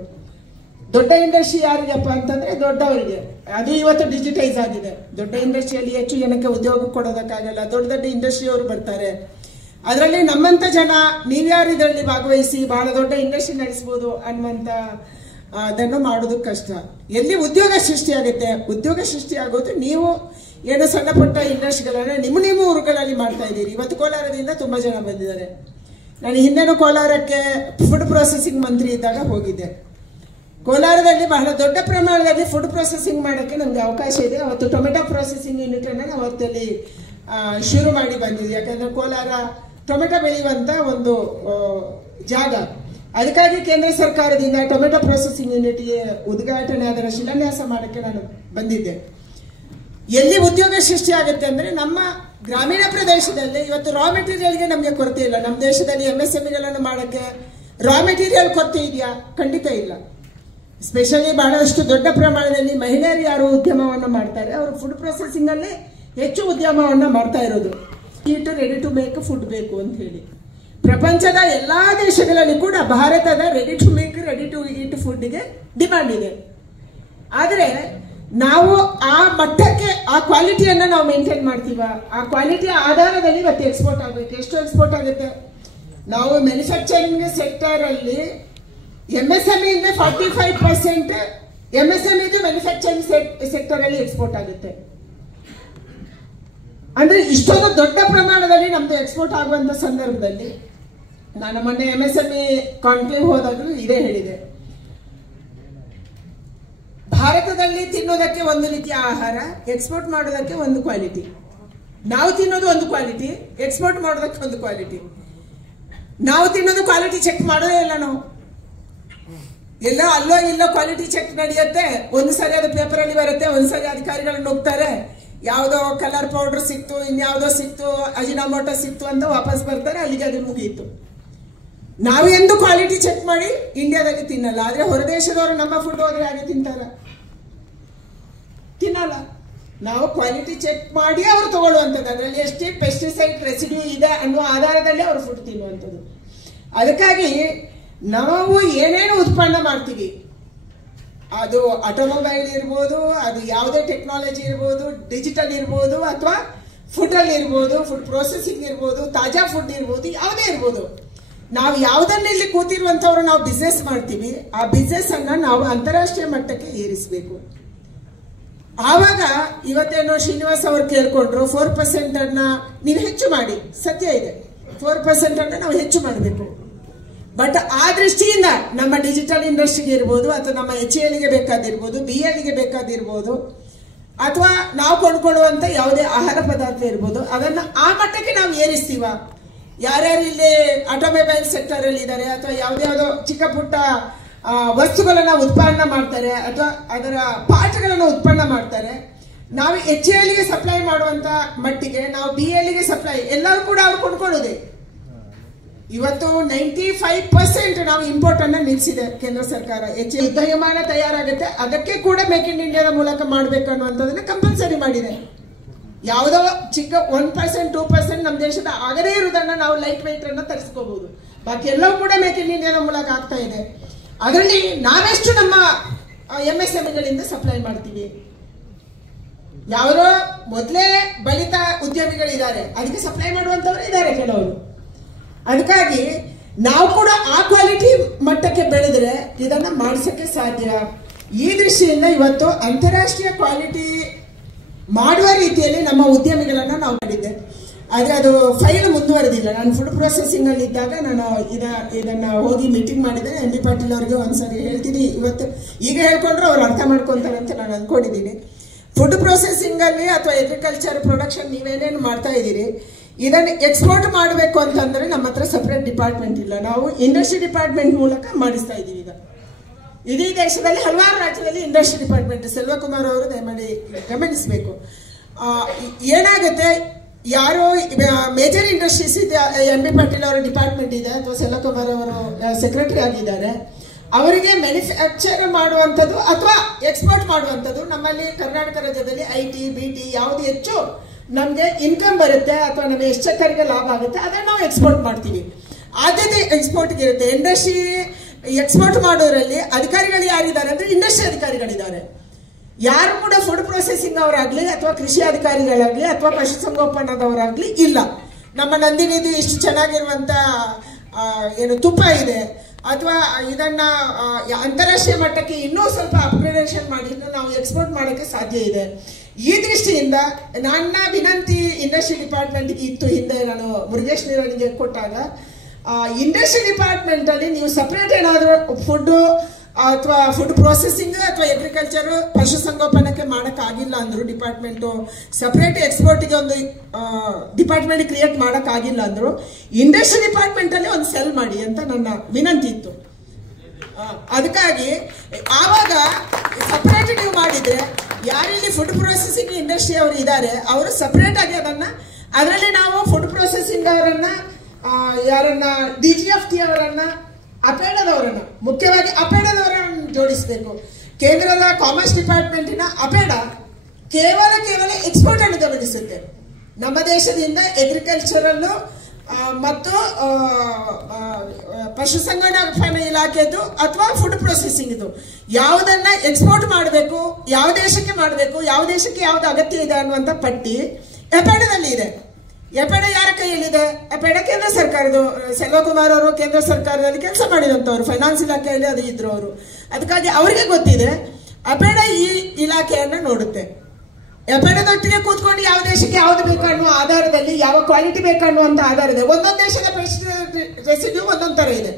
ದೊಡ್ಡ ಇಂಡಸ್ಟ್ರಿ ಯಾರಿಗಪ್ಪ ಅಂತಂದ್ರೆ ದೊಡ್ಡವರಿಗೆ, ಅದು ಇವತ್ತು ಡಿಜಿಟೈಸ್ ಆಗಿದೆ. ದೊಡ್ಡ ಇಂಡಸ್ಟ್ರಿಯಲ್ಲಿ ಹೆಚ್ಚು ಜನಕ್ಕೆ ಉದ್ಯೋಗ ಕೊಡೋದಕ್ಕಾಗಲ್ಲ, ದೊಡ್ಡ ದೊಡ್ಡ ಇಂಡಸ್ಟ್ರಿಯವರು ಬರ್ತಾರೆ. ಅದರಲ್ಲಿ ನಮ್ಮಂತ ಜನ ನೀವ್ಯಾರು ಇದರಲ್ಲಿ ಭಾಗವಹಿಸಿ ಬಹಳ ದೊಡ್ಡ ಇಂಡಸ್ಟ್ರಿ ನಡೆಸಬಹುದು ಅನ್ನುವಂತ ಅದನ್ನು ಮಾಡೋದು ಕಷ್ಟ. ಎಲ್ಲಿ ಉದ್ಯೋಗ ಸೃಷ್ಟಿ ಆಗುತ್ತೆ, ಉದ್ಯೋಗ ಸೃಷ್ಟಿ ಆಗೋದು ನೀವು ಏನೋ ಸಣ್ಣ ಪುಟ್ಟ ಇಂಡಸ್ಟ್ರಿಗಳನ್ನ ನಿಮ್ಮ ಊರುಗಳಲ್ಲಿ ಮಾಡ್ತಾ ಇದ್ದೀರಿ. ಇವತ್ತು ಕೋಲಾರದಿಂದ ತುಂಬಾ ಜನ ಬಂದಿದ್ದಾರೆ. ನಾನು ಹಿಂದೆನೂ ಕೋಲಾರಕ್ಕೆ ಫುಡ್ ಪ್ರೊಸೆಸಿಂಗ್ ಮಂತ್ರಿ ಇದ್ದಾಗ ಹೋಗಿದ್ದೆ. ಕೋಲಾರದಲ್ಲಿ ಬಹಳ ದೊಡ್ಡ ಪ್ರಮಾಣದಲ್ಲಿ ಫುಡ್ ಪ್ರೊಸೆಸಿಂಗ್ ಮಾಡೋಕ್ಕೆ ನಮ್ಗೆ ಅವಕಾಶ ಇದೆ. ಅವತ್ತು ಟೊಮೆಟೊ ಪ್ರೊಸೆಸಿಂಗ್ ಯೂನಿಟ್ ಅನ್ನ ನಾವು ಅವತ್ತಲ್ಲಿ ಶುರು ಮಾಡಿ ಬಂದಿದ್ವಿ. ಯಾಕಂದ್ರೆ ಕೋಲಾರ ಟೊಮೆಟೊ ಬೆಳೆಯುವಂತ ಒಂದು ಜಾಗ. ಅದಕ್ಕಾಗಿ ಕೇಂದ್ರ ಸರ್ಕಾರದಿಂದ ಟೊಮೆಟೊ ಪ್ರೊಸೆಸಿಂಗ್ ಯೂನಿಟ್ಗೆ ಉದ್ಘಾಟನೆ ಅದರ ಶಿಲಾನ್ಯಾಸ ಮಾಡೋಕ್ಕೆ ನಾನು ಬಂದಿದ್ದೆ. ಎಲ್ಲಿ ಉದ್ಯೋಗ ಸೃಷ್ಟಿ ಆಗುತ್ತೆ ಅಂದ್ರೆ ನಮ್ಮ ಗ್ರಾಮೀಣ ಪ್ರದೇಶದಲ್ಲಿ ಇವತ್ತು ರಾ ಮೆಟೀರಿಯಲ್ಗೆ ನಮಗೆ ಕೊರತೆ ಇಲ್ಲ. ನಮ್ಮ ದೇಶದಲ್ಲಿ MSMEಗಳನ್ನು ಮಾಡೋಕ್ಕೆ ರಾ ಮೆಟೀರಿಯಲ್ ಕೊರತೆ ಇದೆಯಾ? ಖಂಡಿತ ಇಲ್ಲ. ಸ್ಪೆಷಲಿ ಬಹಳಷ್ಟು ದೊಡ್ಡ ಪ್ರಮಾಣದಲ್ಲಿ ಮಹಿಳೆಯರು ಯಾರು ಉದ್ಯಮವನ್ನು ಮಾಡ್ತಾರೆ ಅವರು ಫುಡ್ ಪ್ರೊಸೆಸಿಂಗ್ ಅಲ್ಲಿ ಹೆಚ್ಚು ಉದ್ಯಮವನ್ನ ಮಾಡ್ತಾ ಇರೋದು. ರೆಡಿ ಟು ಮೇಕ್ ಫುಡ್ ಬೇಕು ಅಂತ ಹೇಳಿ ಪ್ರಪಂಚದ ಎಲ್ಲಾ ದೇಶಗಳಲ್ಲಿ ಕೂಡ ಭಾರತದ ready to make ready to eat ಫುಡ್ಗೆ ಡಿಮಾಂಡ್ ಇದೆ. ಆದ್ರೆ ನಾವು ಆ ಮಟ್ಟಕ್ಕೆ ಆ ಕ್ವಾಲಿಟಿಯನ್ನ ನಾವು ಮೇಂಟೈನ್ ಮಾಡ್ತೀವ? ಆ ಕ್ವಾಲಿಟಿಯ ಆಧಾರದಲ್ಲಿ ಇವತ್ತು ಎಕ್ಸ್ಪೋರ್ಟ್ ಆಗಬೇಕು. ಎಷ್ಟು ಎಕ್ಸ್ಪೋರ್ಟ್ ಆಗುತ್ತೆ? ನಾವು ಮ್ಯಾನುಫ್ಯಾಕ್ಚರಿಂಗ್ ಸೆಕ್ಟರ್ ಅಲ್ಲಿ MSME ಇಂದ 45% MSME ಮ್ಯಾನುಫ್ಯಾಕ್ಚರಿಂಗ್ ಸೆಕ್ಟರ್ ಅಲ್ಲಿ ಎಕ್ಸ್ಪೋರ್ಟ್ ಆಗುತ್ತೆ. ಅಂದ್ರೆ ಇಷ್ಟೊಂದು ದೊಡ್ಡ ಪ್ರಮಾಣದಲ್ಲಿ ನಮ್ದು ಎಕ್ಸ್ಪೋರ್ಟ್ ಆಗುವಂತ ಸಂದರ್ಭದಲ್ಲಿ ನಾನು ಮೊನ್ನೆ MSME ಕಾನ್ಕ್ಲೇವ್ ಹೋದಾಗಲೂ ಇದೇ ಹೇಳಿದೆ. ಭಾರತದಲ್ಲಿ ತಿನ್ನೋದಕ್ಕೆ ಒಂದು ರೀತಿಯ ಆಹಾರ, ಎಕ್ಸ್ಪೋರ್ಟ್ ಮಾಡೋದಕ್ಕೆ ಒಂದು ಕ್ವಾಲಿಟಿ. ನಾವು ತಿನ್ನೋದು ಒಂದು ಕ್ವಾಲಿಟಿ, ಎಕ್ಸ್ಪೋರ್ಟ್ ಮಾಡೋದಕ್ಕೆ ಒಂದು ಕ್ವಾಲಿಟಿ. ನಾವು ತಿನ್ನೋದು ಕ್ವಾಲಿಟಿ ಚೆಕ್ ಮಾಡೋದೇ ಇಲ್ಲ. ನಾವು ಎಲ್ಲ ಅಲ್ಲೋ ಇಲ್ಲೋ ಕ್ವಾಲಿಟಿ ಚೆಕ್ ನಡೆಯುತ್ತೆ. ಒಂದು ಸರಿ ಅದು ಪೇಪರ್ ಅಲ್ಲಿ ಬರುತ್ತೆ, ಒಂದ್ಸರಿ ಅಧಿಕಾರಿಗಳನ್ನ ಹೋಗ್ತಾರೆ, ಯಾವುದೋ ಕಲರ್ ಪೌಡರ್ ಸಿಕ್ತು, ಇನ್ಯಾವುದೋ ಸಿಕ್ತು, ಅಜಿನಾಮೋಟೋ ಸಿಕ್ತು ಅಂತ ವಾಪಸ್ ಬರ್ತಾರೆ, ಅಲ್ಲಿಗೆ ಅದು ಮುಗಿಯಿತು. ನಾವು ಎಂದು ಕ್ವಾಲಿಟಿ ಚೆಕ್ ಮಾಡಿ ಇಂಡಿಯಾದಲ್ಲಿ ತಿನ್ನಲ್ಲ. ಆದ್ರೆ ಹೊರದೇಶದವರು ನಮ್ಮ ಫುಡ್ ಹೋದ್ರೆ ಹಾಗೆ ತಿಂತಾರ? ತಿನ್ನಲ್ಲ. ನಾವು ಕ್ವಾಲಿಟಿ ಚೆಕ್ ಮಾಡಿ ಅವರು ತಗೊಳ್ಳುವಂಥದ್ದು, ಅದರಲ್ಲಿ ಎಷ್ಟೇ ಪೆಸ್ಟಿಸೈಡ್ ರೆಸಿಡ್ಯೂ ಇದೆ ಅನ್ನುವ ಆಧಾರದಲ್ಲಿ ಅವರು ಫುಡ್ ತಿನ್ನುವಂಥದ್ದು. ಅದಕ್ಕಾಗಿ ನಾವು ಏನೇನು ಉತ್ಪನ್ನ ಮಾಡ್ತೀವಿ, ಅದು ಆಟೋಮೊಬೈಲ್ ಇರ್ಬೋದು, ಅದು ಯಾವುದೇ ಟೆಕ್ನಾಲಜಿ ಇರ್ಬೋದು, ಡಿಜಿಟಲ್ ಇರ್ಬೋದು, ಅಥವಾ ಫುಡ್ ಅಲ್ಲಿ ಇರ್ಬೋದು, ಫುಡ್ ಪ್ರೊಸೆಸಿಂಗ್ ಇರ್ಬೋದು, ತಾಜಾ ಫುಡ್ ಇರ್ಬೋದು, ಯಾವುದೇ ಇರ್ಬೋದು, ನಾವು ಯಾವುದನ್ನ ಇಲ್ಲಿ ಕೂತಿರುವಂತವ್ರು ನಾವು ಬಿಸ್ನೆಸ್ ಮಾಡ್ತೀವಿ, ಆ ಬಿಸ್ನೆಸ್ ಅನ್ನ ನಾವು ಅಂತಾರಾಷ್ಟ್ರೀಯ ಮಟ್ಟಕ್ಕೆ ಏರಿಸಬೇಕು. ಆವಾಗ ಇವತ್ತೇನೋ ಶ್ರೀನಿವಾಸ್ ಅವರು ಕೇಳ್ಕೊಂಡ್ರು 4% ಅನ್ನ ನೀವು ಹೆಚ್ಚು ಮಾಡಿ. ಸತ್ಯ ಇದೆ, 4% ಅನ್ನ ನಾವು ಹೆಚ್ಚು ಮಾಡಬೇಕು. ಬಟ್ ಆ ದೃಷ್ಟಿಯಿಂದ ನಮ್ಮ ಡಿಜಿಟಲ್ ಇಂಡಸ್ಟ್ರಿಗೆ ಇರ್ಬೋದು, ಅಥವಾ ನಮ್ಮ HALಗೆ ಬೇಕಾದಿರ್ಬೋದು, BLಗೆ ಬೇಕಾದಿರ್ಬೋದು, ಅಥವಾ ನಾವು ಕೊಂಡ್ಕೊಳ್ಳುವಂತ ಯಾವುದೇ ಆಹಾರ ಪದಾರ್ಥ ಇರ್ಬೋದು, ಅದನ್ನ ಆ ಮಟ್ಟಕ್ಕೆ ನಾವು ಏರಿಸ್ತೀವ. ಯಾರ್ಯಾರು ಇಲ್ಲಿ ಆಟೋಮೊಬೈಲ್ ಸೆಕ್ಟರ್ ಅಲ್ಲಿ ಇದ್ದಾರೆ, ಅಥವಾ ಯಾವ್ದಾವ್ದೋ ಚಿಕ್ಕ ಪುಟ್ಟ ವಸ್ತುಗಳನ್ನ ಉತ್ಪನ್ನ ಮಾಡ್ತಾರೆ ಅಥವಾ ಅದರ ಪಾರ್ಟ್ಗಳನ್ನ ಉತ್ಪನ್ನ ಮಾಡ್ತಾರೆ. ನಾವು HALಗೆ ಸಪ್ಲೈ ಮಾಡುವಂತ ಮಟ್ಟಿಗೆ ನಾವು BLಗೆ ಸಪ್ಲೈ ಎಲ್ಲರೂ ಕೂಡ ಅವ್ರು ಕೊಂಡ್ಕೊಳ್ಳೋದೆ. ಇವತ್ತು 95% ನಾವು ಇಂಪೋರ್ಟ್ ಅನ್ನ ನಿಲ್ಲಿಸಿದೆ ಕೇಂದ್ರ ಸರ್ಕಾರ. ಯುದ್ಧ ವಿಮಾನ ತಯಾರಾಗುತ್ತೆ, ಅದಕ್ಕೆ ಕೂಡ ಮೇಕ್ ಇನ್ ಇಂಡಿಯಾದ ಮೂಲಕ ಮಾಡಬೇಕು ಅನ್ನುವಂಥದ್ದನ್ನ ಕಂಪಲ್ಸರಿ ಮಾಡಿದೆ. ಯಾವುದೋ ಚಿಕ್ಕ 1% 2% ನಮ್ಮ ದೇಶದ ಆಗದೇ ಇರುವುದನ್ನ ನಾವು ಲೈಟ್ ವೆಯ್ಟ್ ಅನ್ನ ತರಿಸ್ಕೋಬಹುದು. ಬಾಕಿ ಎಲ್ಲವೂ ಕೂಡ ಮೇಕ್ ಇನ್ ಇಂಡಿಯಾದ ಮೂಲಕ ಆಗ್ತಾ ಇದೆ. ಅದರಲ್ಲಿ ನಾವೆಷ್ಟು ನಮ್ಮ MSMEಗಳಿಂದ ಸಪ್ಲೈ ಮಾಡ್ತೀವಿ? ಯಾರೋ ಮೊದಲೇ ಬಲಿತ ಉದ್ಯಮಿಗಳಿದ್ದಾರೆ, ಅದಕ್ಕೆ ಸಪ್ಲೈ ಮಾಡುವಂತವರು ಇದ್ದಾರೆ ಕೆಲವರು. ಅದಕ್ಕಾಗಿ ನಾವು ಕೂಡ ಆ ಕ್ವಾಲಿಟಿ ಮಟ್ಟಕ್ಕೆ ಬೆಳೆದ್ರೆ ಇದನ್ನ ಮಾಡಿಸಕ್ಕೆ ಸಾಧ್ಯ. ಈ ದೃಷ್ಟಿಯಿಂದ ಇವತ್ತು ಅಂತಾರಾಷ್ಟ್ರೀಯ ಕ್ವಾಲಿಟಿ ಮಾಡುವ ರೀತಿಯಲ್ಲಿ ನಮ್ಮ ಉದ್ಯಮಿಗಳನ್ನ ನಾವು ಮಾಡಿದ್ದೆ. ಆದ್ರೆ ಅದು ಫೈಲ್ ಮುಂದುವರೆದಿಲ್ಲ. ನಾನು ಫುಡ್ ಪ್ರೊಸೆಸಿಂಗ್ ಅಲ್ಲಿ ಇದ್ದಾಗ ನಾನು ಇದನ್ನ ಹೋಗಿ ಮೀಟಿಂಗ್ ಮಾಡಿದೆ. MB ಪಾಟೀಲ್ ಅವರಿಗೆ ಒಂದ್ಸರಿ ಹೇಳ್ತೀನಿ, ಇವತ್ತು ಈಗ ಹೇಳ್ಕೊಂಡ್ರೆ ಅವ್ರು ಅರ್ಥ ಮಾಡ್ಕೊಂತಾರೆ ಅಂತ ನಾನು ಅನ್ಕೊಂಡಿದ್ದೀನಿ. ಫುಡ್ ಪ್ರೊಸೆಸಿಂಗ್ ಅಲ್ಲಿ ಅಥವಾ ಅಗ್ರಿಕಲ್ಚರ್ ಪ್ರೊಡಕ್ಷನ್ ನೀವೇನೇನು ಮಾಡ್ತಾ ಇದ್ದೀರಿ, ಇದನ್ನು ಎಕ್ಸ್ಪೋರ್ಟ್ ಮಾಡಬೇಕು ಅಂತಂದ್ರೆ ನಮ್ಮ ಹತ್ರ ಸಪರೇಟ್ ಡಿಪಾರ್ಟ್ಮೆಂಟ್ ಇಲ್ಲ. ನಾವು ಇಂಡಸ್ಟ್ರಿ ಡಿಪಾರ್ಟ್ಮೆಂಟ್ ಮೂಲಕ ಮಾಡಿಸ್ತಾ ಇದ್ದೀವಿ. ಈಗ ಇಡೀ ದೇಶದಲ್ಲಿ ಹಲವಾರು ರಾಜ್ಯದಲ್ಲಿ ಇಂಡಸ್ಟ್ರಿ ಡಿಪಾರ್ಟ್ಮೆಂಟ್. ಸೆಲ್ವಕುಮಾರ್ ಅವರು ದಯಮಾಡಿ ಗಮನಿಸಬೇಕು. ಏನಾಗುತ್ತೆ, ಯಾರೋ ಮೇಜರ್ ಇಂಡಸ್ಟ್ರೀಸ್ ಇದೆ, MB ಪಾಟೀಲ್ ಅವರ ಡಿಪಾರ್ಟ್ಮೆಂಟ್ ಇದೆ ಅಥವಾ ಸೆಲ್ವಕುಮಾರ್ ಅವರು ಸೆಕ್ರೆಟರಿ ಆಗಿದ್ದಾರೆ, ಅವರಿಗೆ ಮ್ಯಾನುಫ್ಯಾಕ್ಚರ್ ಮಾಡುವಂಥದ್ದು ಅಥವಾ ಎಕ್ಸ್ಪೋರ್ಟ್ ಮಾಡುವಂಥದ್ದು. ನಮ್ಮಲ್ಲಿ ಕರ್ನಾಟಕ ರಾಜ್ಯದಲ್ಲಿ IT BT ಯಾವುದು ಹೆಚ್ಚು ನಮಗೆ ಇನ್ಕಮ್ ಬರುತ್ತೆ ಅಥವಾ ನಮಗೆ ಎಷ್ಟಕ್ಕೆ ಲಾಭ ಆಗುತ್ತೆ ಅದನ್ನು ನಾವು ಎಕ್ಸ್ಪೋರ್ಟ್ ಮಾಡ್ತೀವಿ. ಆದ್ಯತೆ ಎಕ್ಸ್ಪೋರ್ಟ್ಗೆ ಇರುತ್ತೆ. ಇಂಡಸ್ಟ್ರಿ ಎಕ್ಸ್ಪೋರ್ಟ್ ಮಾಡೋದ್ರಲ್ಲಿ ಅಧಿಕಾರಿಗಳು ಯಾರಿದ್ದಾರೆ ಅಂದ್ರೆ ಇಂಡಸ್ಟ್ರಿ ಅಧಿಕಾರಿಗಳಿದ್ದಾರೆ. ಯಾರು ಕೂಡ ಫುಡ್ ಪ್ರೊಸೆಸಿಂಗ್ ಅವರಾಗ್ಲಿ ಅಥವಾ ಕೃಷಿ ಅಧಿಕಾರಿಗಳಾಗ್ಲಿ ಅಥವಾ ಪಶುಸಂಗೋಪನಾದವರಾಗ್ಲಿ ಇಲ್ಲ. ನಮ್ಮ ನಂದಿನಿದು ಇಷ್ಟು ಚೆನ್ನಾಗಿರುವಂತ ಏನು ತುಪ್ಪ ಇದೆ ಅಥವಾ ಇದನ್ನ ಅಂತಾರಾಷ್ಟ್ರೀಯ ಮಟ್ಟಕ್ಕೆ ಇನ್ನೂ ಸ್ವಲ್ಪ ಅಪ್ಗ್ರೇಡೇಷನ್ ಮಾಡಿ ನಾವು ಎಕ್ಸ್ಪೋರ್ಟ್ ಮಾಡೋಕ್ಕೆ ಸಾಧ್ಯ ಇದೆ. ಈ ದೃಷ್ಟಿಯಿಂದ ನನ್ನ ವಿನಂತಿ ಇಂಡಸ್ಟ್ರಿ ಡಿಪಾರ್ಟ್ಮೆಂಟ್ಗೆ ಇತ್ತು. ಹಿಂದೆ ನಾನು ಮುರುಗೇಶ್ ನಿರಾಣಿಗೆ ಕೊಟ್ಟಾಗ ಇಂಡಸ್ಟ್ರಿ ಡಿಪಾರ್ಟ್ಮೆಂಟ್ ಅಲ್ಲಿ ನೀವು ಸಪರೇಟ್ ಏನಾದರೂ ಫುಡ್ ಅಥವಾ ಫುಡ್ ಪ್ರೊಸೆಸಿಂಗ್ ಅಥವಾ ಅಗ್ರಿಕಲ್ಚರ್ ಪಶುಸಂಗೋಪನಕ್ಕೆ ಮಾಡೋಕ್ಕಾಗಿಲ್ಲ ಅಂದ್ರು, ಡಿಪಾರ್ಟ್ಮೆಂಟು ಸಪರೇಟ್ ಎಕ್ಸ್ಪೋರ್ಟ್ಗೆ ಒಂದು ಡಿಪಾರ್ಟ್ಮೆಂಟ್ ಕ್ರಿಯೇಟ್ ಮಾಡೋಕ್ಕಾಗಿಲ್ಲ ಅಂದ್ರು, ಇಂಡಸ್ಟ್ರಿ ಡಿಪಾರ್ಟ್ಮೆಂಟ್ ಅಲ್ಲಿ ಒಂದು ಸೆಲ್ ಮಾಡಿ ಅಂತ ನನ್ನ ವಿನಂತಿ ಇತ್ತು. ಅದಕ್ಕಾಗಿ ಆವಾಗ ಸಪರೇಟ್ ನೀವು ಮಾಡಿದ್ರೆ ಯಾರಿಲ್ಲಿ ಫುಡ್ ಪ್ರೊಸೆಸಿಂಗ್ ಇಂಡಸ್ಟ್ರಿ ಅವರು ಇದ್ದಾರೆ ಅವರು ಸಪರೇಟ್ ಆಗಿ ಅದರಲ್ಲಿ ನಾವು ಫುಡ್ ಪ್ರೊಸೆಸಿಂಗ್ ಅವರನ್ನ ಯಾರನ್ನ DGFT ಅವರನ್ನ ಅಪೇಡದವರನ್ನ ಮುಖ್ಯವಾಗಿ ಅಪೇಡದವರನ್ನ ಜೋಡಿಸಬೇಕು. ಕೇಂದ್ರದ ಕಾಮರ್ಸ್ ಡಿಪಾರ್ಟ್ಮೆಂಟಿನ ಅಪೇಡ ಕೇವಲ ಎಕ್ಸ್ಪೋರ್ಟ್ ಅನ್ನು ಗಮನಿಸುತ್ತೆ. ನಮ್ಮ ದೇಶದಿಂದ ಅಗ್ರಿಕಲ್ಚರಲ್ ಮತ್ತು ಪಶುಸಂಗೋಪನಾ ಇಲಾಖೆದು ಅಥವಾ ಫುಡ್ ಪ್ರೊಸೆಸಿಂಗ್ ಇದು ಯಾವುದನ್ನ ಎಕ್ಸ್ಪೋರ್ಟ್ ಮಾಡಬೇಕು, ಯಾವ ದೇಶಕ್ಕೆ ಮಾಡಬೇಕು, ಯಾವ ದೇಶಕ್ಕೆ ಯಾವ್ದು ಅಗತ್ಯ ಇದೆ ಅನ್ನುವಂಥ ಪಟ್ಟಿ ಎಪೆಡದಲ್ಲಿ ಇದೆ. ಎಪೆಡ ಯಾರ ಕೈಯಲ್ಲಿದೆ? ಎಪೆಡ ಕೇಂದ್ರ ಸರ್ಕಾರದ್ದು. ಸೆಲ್ವಕುಮಾರ್ ಅವರು ಕೇಂದ್ರ ಸರ್ಕಾರದಲ್ಲಿ ಕೆಲಸ ಮಾಡಿದಂಥವ್ರು, ಫೈನಾನ್ಸ್ ಇಲಾಖೆಯಲ್ಲಿ ಅದು ಇದ್ರು ಅವರು. ಅದಕ್ಕಾಗಿ ಅವರಿಗೆ ಗೊತ್ತಿದೆ. ಅಪೇಡ ಈ ಇಲಾಖೆಯನ್ನ ನೋಡುತ್ತೆ. ಎಪೆಡದೊಟ್ಟಿಗೆ ಕೂತ್ಕೊಂಡು ಯಾವ ದೇಶಕ್ಕೆ ಯಾವ್ದು ಬೇಕು ಅನ್ನುವ ಆಧಾರದಲ್ಲಿ, ಯಾವ ಕ್ವಾಲಿಟಿ ಬೇಕು ಅನ್ನುವಂಥ ಆಧಾರದ ಒಂದೊಂದು ದೇಶದ ರೆಸಿಡ್ಯೂ ಒಂದೊಂದು ತರ ಇದೆ.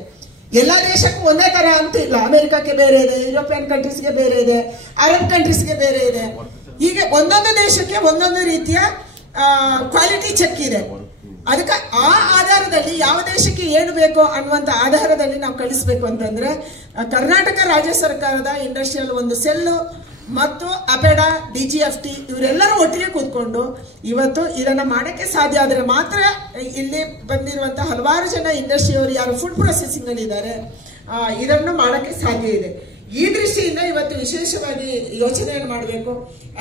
ಎಲ್ಲ ದೇಶಕ್ಕೂ ಒಂದೇ ತರ ಅಂತ ಇಲ್ಲ. ಅಮೆರಿಕಕ್ಕೆ ಬೇರೆ ಇದೆ, ಯುರೋಪಿಯನ್ ಕಂಟ್ರೀಸ್ಗೆ ಬೇರೆ ಇದೆ, ಅರಬ್ ಕಂಟ್ರೀಸ್ಗೆ ಬೇರೆ ಇದೆ. ಹೀಗೆ ಒಂದೊಂದು ದೇಶಕ್ಕೆ ಒಂದೊಂದು ರೀತಿಯ ಕ್ವಾಲಿಟಿ ಚೆಕ್ ಇದೆ. ಅದಕ್ಕೆ ಆ ಆಧಾರದಲ್ಲಿ ಯಾವ ದೇಶಕ್ಕೆ ಏನು ಬೇಕೋ ಅನ್ನುವಂಥ ಆಧಾರದಲ್ಲಿ ನಾವು ಕಳಿಸ್ಬೇಕು ಅಂತಂದ್ರೆ ಕರ್ನಾಟಕ ರಾಜ್ಯ ಸರ್ಕಾರದ ಇಂಡಸ್ಟ್ರಿಯಲ್ ಒಂದು ಸೆಲ್ಲು ಮತ್ತು ಅಪೆಡ DGFT ಇವರೆಲ್ಲರೂ ಒಟ್ಟಿಗೆ ಕೂತ್ಕೊಂಡು ಇವತ್ತು ಇದನ್ನ ಮಾಡಕ್ಕೆ ಸಾಧ್ಯ ಆದರೆ ಮಾತ್ರ ಇಲ್ಲಿ ಬಂದಿರುವಂತಹ ಹಲವಾರು ಜನ ಇಂಡಸ್ಟ್ರಿಯವರು ಯಾರು ಫುಡ್ ಪ್ರೊಸೆಸಿಂಗ್ ಅಲ್ಲಿ ಇದ್ದಾರೆ ಇದನ್ನು ಮಾಡಕ್ಕೆ ಸಾಧ್ಯ ಇದೆ. ಈ ದೃಷ್ಟಿಯಿಂದ ಇವತ್ತು ವಿಶೇಷವಾಗಿ ಯೋಚನೆಯನ್ನು ಮಾಡಬೇಕು.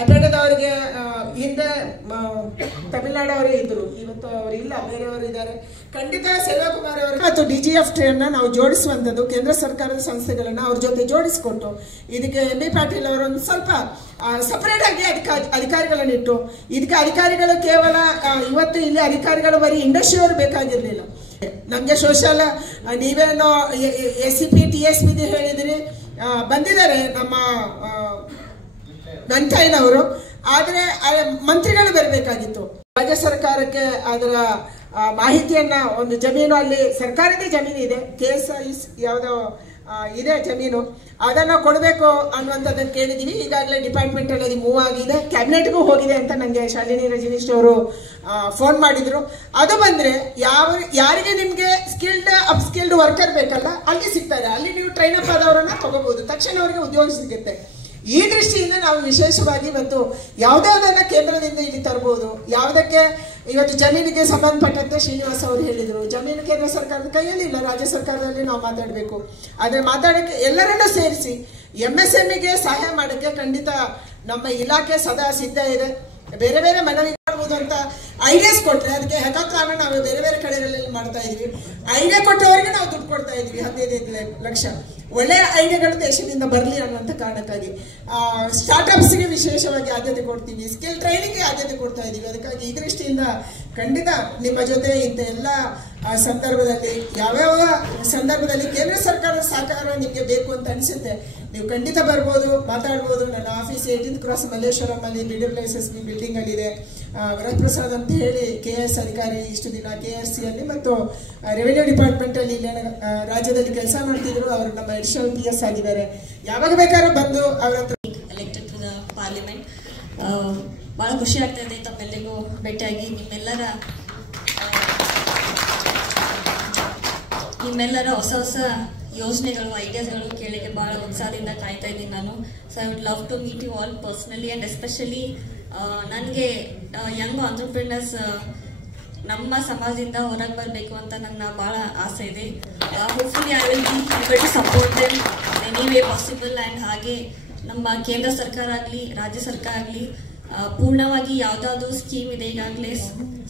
ಅಪೆಡದವರಿಗೆ ಹಿಂದೆ ತಮಿಳುನಾಡವರೇ ಇದ್ರು, ಇವತ್ತು ಅವರು ಇಲ್ಲ, ಬೇರೆಯವರು ಇದ್ದಾರೆ. ಖಂಡಿತ ಸೆಲ್ವಕುಮಾರ್ ಅವರಿಗೆ ಮತ್ತು DGFT ಅನ್ನ ನಾವು ಜೋಡಿಸುವಂಥದ್ದು, ಕೇಂದ್ರ ಸರ್ಕಾರದ ಸಂಸ್ಥೆಗಳನ್ನ ಅವ್ರ ಜೊತೆ ಜೋಡಿಸಿಕೊಟ್ಟು ಇದಕ್ಕೆ MB ಪಾಟೀಲ್ ಅವರು ಒಂದು ಸ್ವಲ್ಪ ಸಪರೇಟ್ ಆಗಿ ಅಧಿಕಾರಿಗಳನ್ನಿಟ್ಟು ಇದಕ್ಕೆ ಅಧಿಕಾರಿಗಳು ಕೇವಲ ಇವತ್ತು ಇಲ್ಲಿ ಅಧಿಕಾರಿಗಳು ಬರೀ ಇಂಡಸ್ಟ್ರಿಯವರು ಬೇಕಾಗಿರ್ಲಿಲ್ಲ. ನಮ್ಗೆ ಸೋಷಿಯಲ್ ನೀವೇನೋ SCP TSP ಹೇಳಿದ್ರಿ, ಬಂದಿದ್ದಾರೆ ನಮ್ಮ ವೆಂಕಯ್ಯನವರು, ಆದ್ರೆ ಮಂತ್ರಿಗಳು ಬರಬೇಕಾಗಿತ್ತು. ರಾಜ್ಯ ಸರ್ಕಾರಕ್ಕೆ ಅದರ ಮಾಹಿತಿಯನ್ನ ಒಂದು ಜಮೀನು ಅಲ್ಲಿ ಸರ್ಕಾರದ ಜಮೀನು ಇದೆ, KSIS ಯಾವುದೋ ಇದೆ ಜಮೀನು, ಅದನ್ನು ಕೊಡಬೇಕು ಅನ್ನುವಂಥದ್ದನ್ನು ಕೇಳಿದ್ದೀವಿ. ಈಗಾಗಲೇ ಡಿಪಾರ್ಟ್ಮೆಂಟಲ್ಲಿ ಅದು ಮೂವ್ ಆಗಿದೆ, ಕ್ಯಾಬಿನೆಟ್ಗೂ ಹೋಗಿದೆ ಅಂತ ನನಗೆ ಶಾಲಿನಿ ರಜನೀಶ್ ಅವರು ಫೋನ್ ಮಾಡಿದ್ರು. ಅದು ಬಂದರೆ ಯಾರಿಗೆ ನಿಮಗೆ ಸ್ಕಿಲ್ಡ್ ಅಪ್ಸ್ಕಿಲ್ಡ್ ವರ್ಕರ್ ಬೇಕಲ್ಲ ಅಲ್ಲಿ ಸಿಗ್ತಾರೆ, ಅಲ್ಲಿ ನೀವು ಟ್ರೈನ್ ಅಪ್ ಆದವರನ್ನ ತಗೋಬಹುದು, ತಕ್ಷಣ ಅವರಿಗೆ ಉದ್ಯೋಗ ಸಿಗುತ್ತೆ. ಈ ದೃಷ್ಟಿಯಿಂದ ನಾವು ವಿಶೇಷವಾಗಿ ಇವತ್ತು ಯಾವುದಾವುದನ್ನ ಕೇಂದ್ರದಿಂದ ಇಲ್ಲಿ ತರಬಹುದು, ಯಾವುದಕ್ಕೆ ಇವತ್ತು ಜಮೀನಿಗೆ ಸಂಬಂಧಪಟ್ಟಂತೆ ಶ್ರೀನಿವಾಸ್ ಅವರು ಹೇಳಿದರು, ಜಮೀನು ಕೇಂದ್ರ ಸರ್ಕಾರದ ಕೈಯಲ್ಲಿ ಇಲ್ಲ, ರಾಜ್ಯ ಸರ್ಕಾರದಲ್ಲಿ ನಾವು ಮಾತಾಡಬೇಕು. ಆದರೆ ಮಾತಾಡೋಕ್ಕೆ ಎಲ್ಲರನ್ನೂ ಸೇರಿಸಿ MSMEಗೆ ಸಹಾಯ ಮಾಡೋಕ್ಕೆ ಖಂಡಿತ ನಮ್ಮ ಇಲಾಖೆ ಸದಾ ಸಿದ್ಧ ಇದೆ. ಬೇರೆ ಬೇರೆ ಮನವಿ ಮಾಡ್ಬೋದು ಅಂತ ಐಡಿಯಾಸ್ ಕೊಟ್ಟರೆ ಅದಕ್ಕೆ ಹೆಕಾಥಾನ್ ನಾವು ಬೇರೆ ಬೇರೆ ಕಡೆಗಳಲ್ಲಿ ಮಾಡ್ತಾ ಇದ್ವಿ. ಐಡಿಯಾ ಕೊಟ್ಟವರಿಗೆ ನಾವು ದುಡ್ಡು ಕೊಡ್ತಾ ಇದ್ವಿ, 15 ಲಕ್ಷ. ಒಳ್ಳೆಯ ಐಡಿಯಾಗಳು ದೇಶದಿಂದ ಬರಲಿ ಅನ್ನುವಂಥ ಕಾರಣಕ್ಕಾಗಿ ಸ್ಟಾರ್ಟ್ಅಪ್ಸ್ಗೆ ವಿಶೇಷವಾಗಿ ಆದ್ಯತೆ ಕೊಡ್ತೀವಿ, ಸ್ಕಿಲ್ ಟ್ರೈನಿಂಗ್ಗೆ ಆದ್ಯತೆ ಕೊಡ್ತಾ ಇದ್ದೀವಿ. ಅದಕ್ಕಾಗಿ ಈ ದೃಷ್ಟಿಯಿಂದ ಖಂಡಿತ ನಿಮ್ಮ ಜೊತೆ ಇಂಥ ಎಲ್ಲ ಸಂದರ್ಭದಲ್ಲಿ ಯಾವ್ಯಾವ ಸಂದರ್ಭದಲ್ಲಿ ಕೇಂದ್ರ ಸರ್ಕಾರದ ಸಹಕಾರ ನಿಮಗೆ ಬೇಕು ಅಂತ ಅನಿಸುತ್ತೆ, ನೀವು ಖಂಡಿತ ಬರ್ಬೋದು, ಮಾತಾಡ್ಬೋದು. ನನ್ನ ಆಫೀಸ್ 18th ಕ್ರಾಸ್ ಮಲ್ಲೇಶ್ವರಂ ಅಲ್ಲಿ BWSSB ಬಿಲ್ಡಿಂಗ್ ಅಲ್ಲಿ ಇದೆ. ವರಪ್ರಸಾದ್ ಅಂತ ಹೇಳಿ KS ಅಧಿಕಾರಿ ಇಷ್ಟು ದಿನ KRC ಅಲ್ಲಿ ಮತ್ತು ರೆವಿನ್ಯೂ ಡಿಪಾರ್ಟ್ಮೆಂಟ್ ಅಲ್ಲಿ ರಾಜ್ಯದಲ್ಲಿ ಕೆಲಸ ಮಾಡ್ತಿದ್ರು, ಅವರು ನಮ್ಮ ಅಡಿಷನಲ್ PS ಆಗಿದ್ದಾರೆ. ಯಾವಾಗ ಬೇಕಾದ್ರೂ ಬಂದು ಅವರ ಹತ್ರ ಎಲೆಕ್ಟೆಡ್ ಟು ದ ಪಾರ್ಲಿಮೆಂಟ್. ಭಾಳ ಖುಷಿ ಆಗ್ತಾ ಇದೆ ತಮ್ಮೆಲ್ಲರಿಗೂ ಭೇಟಿಯಾಗಿ. ನಿಮ್ಮೆಲ್ಲರ ಹೊಸ ಹೊಸ ಯೋಜನೆಗಳು, ಐಡಿಯಾಸ್ಗಳು ಕೇಳಿಗೆ ಭಾಳ ಉತ್ಸಾಹದಿಂದ ಕಾಯ್ತಾ ಇದ್ದೀನಿ ನಾನು. So I would love to meet you all personally and especially ನನಗೆ ಯಂಗ್ ಆಂಟ್ರಪ್ರಿನರ್ಸ್ ನಮ್ಮ ಸಮಾಜದಿಂದ ಹೊರಗೆ ಬರಬೇಕು ಅಂತ ನನ್ನ ಭಾಳ ಆಸೆ ಇದೆ. Hopefully I will be able to support them any way possible. And ಹಾಗೆ ನಮ್ಮ ಕೇಂದ್ರ ಸರ್ಕಾರ ಆಗಲಿ ರಾಜ್ಯ ಸರ್ಕಾರ ಆಗಲಿ ಪೂರ್ಣವಾಗಿ ಯಾವುದಾದ್ರೂ ಸ್ಕೀಮ್ ಇದೆ, ಈಗಾಗಲೇ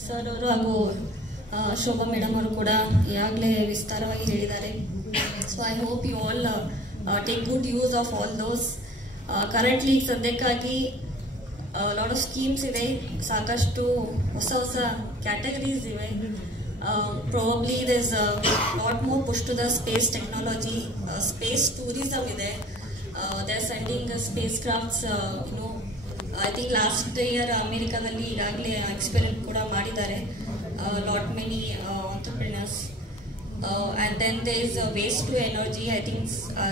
ಸರ್ ಅವರು ಹಾಗೂ ಶೋಭಾ ಮೇಡಮ್ ಅವರು ಕೂಡ ಈಗಾಗಲೇ ವಿಸ್ತಾರವಾಗಿ ಹೇಳಿದ್ದಾರೆ. So I hope you all take good use of all those. Currently ಸದ್ಯಕ್ಕಾಗಿ ಲಾಟ್ ಆಫ್ ಸ್ಕೀಮ್ಸ್ ಇದೆ, ಸಾಕಷ್ಟು ಹೊಸ ಹೊಸ ಕ್ಯಾಟಗರೀಸ್ ಇವೆ. Probably there is lot more push to the space technology, space tourism ಇದೆ. They are sending space crafts. I think last year ಅಮೇರಿಕಾದಲ್ಲಿ ಈಗಾಗಲೇ experiment ಕೂಡ ಮಾಡಿದ್ದಾರೆ lot many entrepreneurs. And then there is waste to energy. I think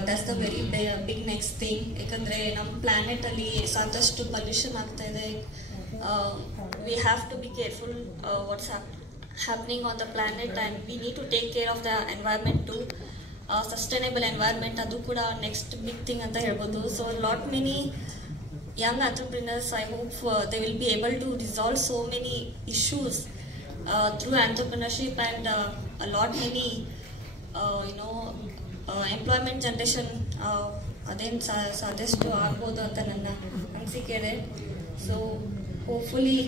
that's the very big next thing. ಯಾಕಂದರೆ ನಮ್ಮ ಪ್ಲಾನೆಟಲ್ಲಿ ಸಾಕಷ್ಟು pollution ಆಗ್ತಾ ಇದೆ. We have to be careful what's happening on the planet, and we need to take care of the environment too. Sustainable environment ಅದು ಕೂಡ next big thing ಅಂತ ಹೇಳ್ಬೋದು. So lot many young entrepreneurs, I hope they will be able to resolve so many issues through entrepreneurship, and a lot many employment generation ಅದೇನು ಸಾಧ್ಯಷ್ಟು ಆಗ್ಬೋದು ಅಂತ ನನ್ನ ಅನಿಸಿಕೆ ಇದೆ. So hopefully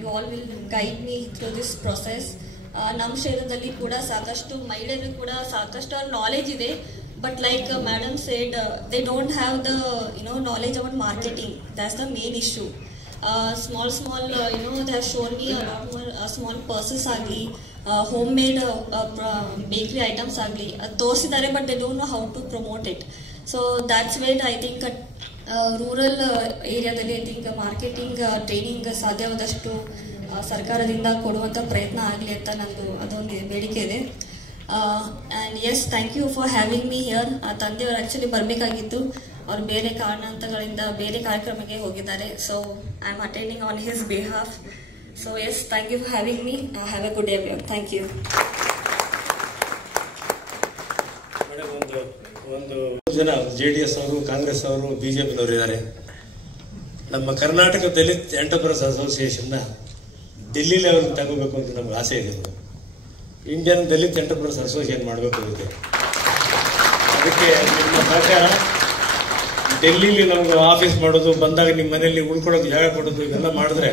you all will guide me through this process. ನಮ್ಮ ಕ್ಷೇತ್ರದಲ್ಲಿ ಕೂಡ ಸಾಕಷ್ಟು ಮಹಿಳೆಯರು ಕೂಡ ಸಾಕಷ್ಟು ನಾಲೆಜ್ ಇದೆ, but like madam said, they don't have the knowledge about marketing. That's the main issue. Small they have shown me a lot more small purses agli, homemade bakery items agli ತೋರಿಸಿದ್ದಾರೆ, but they don't know how to promote it. So that's where I think rural ಏರಿಯಾದಲ್ಲಿ I think marketing training ಸಾಧ್ಯವಾದಷ್ಟು ಸರ್ಕಾರದಿಂದ ಕೊಡುವಂಥ ಪ್ರಯತ್ನ ಆಗಲಿ ಅಂತ ನಂದು ಅದೊಂದು ಬೇಡಿಕೆ ಇದೆ. And yes, thank you for having me here. ತಂದೆಯವರು ಆ್ಯಕ್ಚುಲಿ ಬರಬೇಕಾಗಿತ್ತು, ಅವ್ರು ಬೇರೆ ಕಾರಣಾಂತಗಳಿಂದ ಬೇರೆ ಕಾರ್ಯಕ್ರಮಕ್ಕೆ ಹೋಗಿದ್ದಾರೆ. So I am attending on his behalf. So yes, thank you for having me. Have a good day. Thank you. Madam, ಒಂದು ಜನ JDS ಅವರು, ಕಾಂಗ್ರೆಸ್ ಅವರು, BJPನವರು ಇದ್ದಾರೆ. ನಮ್ಮ ಕರ್ನಾಟಕ ದಲಿತ್ ಎಂಟರ್ಪ್ರೈಸ್ ಅಸೋಸಿಯೇಷನ್ನ ಡೆಲ್ಲಿ ಲೆವೆಲ್ ತಗೋಬೇಕು ಅಂತ ನಮ್ಗೆ ಆಸೆ ಇದೆ. ಇಂಡಿಯನ್ ದಲಿತ್ ಎಂಟರ್ಪ್ರೈಸ್ ಅಸೋಸಿಯೇಷನ್ ಮಾಡಬೇಕು ಇದೆ. ಅದಕ್ಕೆ ನಿಮ್ಮ ಸಹಕಾರ, ಡೆಲ್ಲಿಲಿ ನಮ್ಗೆ ಆಫೀಸ್ ಮಾಡೋದು, ಬಂದಾಗ ನಿಮ್ಮ ಮನೆಯಲ್ಲಿ ಉಳ್ಕೊಡೋದು, ಜಾಗ ಕೊಡೋದು, ಇವೆಲ್ಲ ಮಾಡಿದ್ರೆ,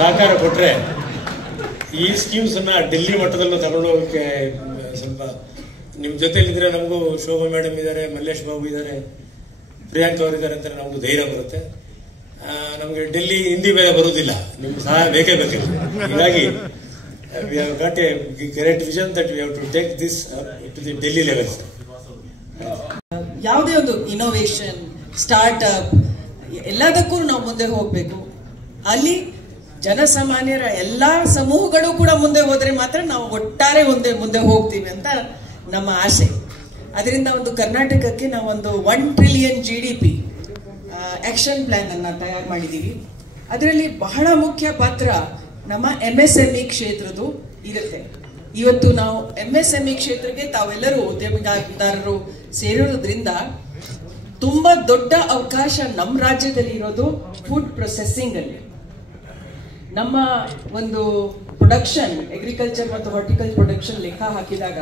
ಸಹಕಾರ ಕೊಟ್ಟರೆ ಈ ಸ್ಕೀಮ್ಸನ್ನು ಡೆಲ್ಲಿ ಮಟ್ಟದಲ್ಲೂ ತಗೊಂಡೋಗೋಕ್ಕೆ ಸ್ವಲ್ಪ ನಿಮ್ಮ ಜೊತೆಲಿದ್ದರೆ ನಮಗೂ ಶೋಭಾ ಮೇಡಮ್ ಇದ್ದಾರೆ, ಮಲ್ಲೇಶ್ ಬಾಬು ಇದ್ದಾರೆ, ಪ್ರಿಯಾಂಕ್ ಅವರು ಇದ್ದಾರೆ ಅಂತ ನಮಗೂ ಧೈರ್ಯ ಬರುತ್ತೆ. ನಮಗೆ ಡೆಲ್ಲಿ ಹಿಂದಿ ಬೇರೆ ಬರೋದಿಲ್ಲ, ನಿಮ್ಮ ಸಹಾಯ ಬೇಕೇ ಬೇಕಿಲ್ಲ. ಹೀಗಾಗಿ we have got a great vision that we have to take this to the Delhi level. ಯಾವುದೇ ಒಂದು ಇನೋವೇಷನ್, ಸ್ಟಾರ್ಟ್ಅಪ್ ಎಲ್ಲದಕ್ಕೂ ನಾವು ಮುಂದೆ ಹೋಗಬೇಕು. ಅಲ್ಲಿ ಜನಸಾಮಾನ್ಯರ ಎಲ್ಲ ಸಮೂಹಗಳು ಕೂಡ ಮುಂದೆ ಹೋದರೆ ಮಾತ್ರ ನಾವು ಒಟ್ಟಾರೆ ಮುಂದೆ ಹೋಗ್ತೀವಿ ಅಂತ ನಮ್ಮ ಆಸೆ. ಅದರಿಂದ ಒಂದು ಕರ್ನಾಟಕಕ್ಕೆ ನಾವೊಂದು 1 ಟ್ರಿಲಿಯನ್ GDP ಆಕ್ಷನ್ ಪ್ಲಾನ್ ಅನ್ನ ತಯಾರು ಮಾಡಿದ್ದೀವಿ. ಅದರಲ್ಲಿ ಬಹಳ ಮುಖ್ಯ ಪಾತ್ರ ನಮ್ಮ MSME ಕ್ಷೇತ್ರದ್ದು ಇರುತ್ತೆ. ಇವತ್ತು ನಾವು MSME ಕ್ಷೇತ್ರಕ್ಕೆ ತಾವೆಲ್ಲರೂ ಉದ್ಯಮಿದಾರರು ಸೇರಿರೋದ್ರಿಂದ ತುಂಬಾ ದೊಡ್ಡ ಅವಕಾಶ ನಮ್ಮ ರಾಜ್ಯದಲ್ಲಿ ಇರೋದು ಫುಡ್ ಪ್ರೊಸೆಸಿಂಗ್ ಅಲ್ಲಿ. ನಮ್ಮ ಒಂದು ಪ್ರೊಡಕ್ಷನ್ ಅಗ್ರಿಕಲ್ಚರ್ ಮತ್ತು ಹಾರ್ಟಿಕಲ್ಚರ್ ಪ್ರೊಡಕ್ಷನ್ ಲೆಕ್ಕ ಹಾಕಿದಾಗ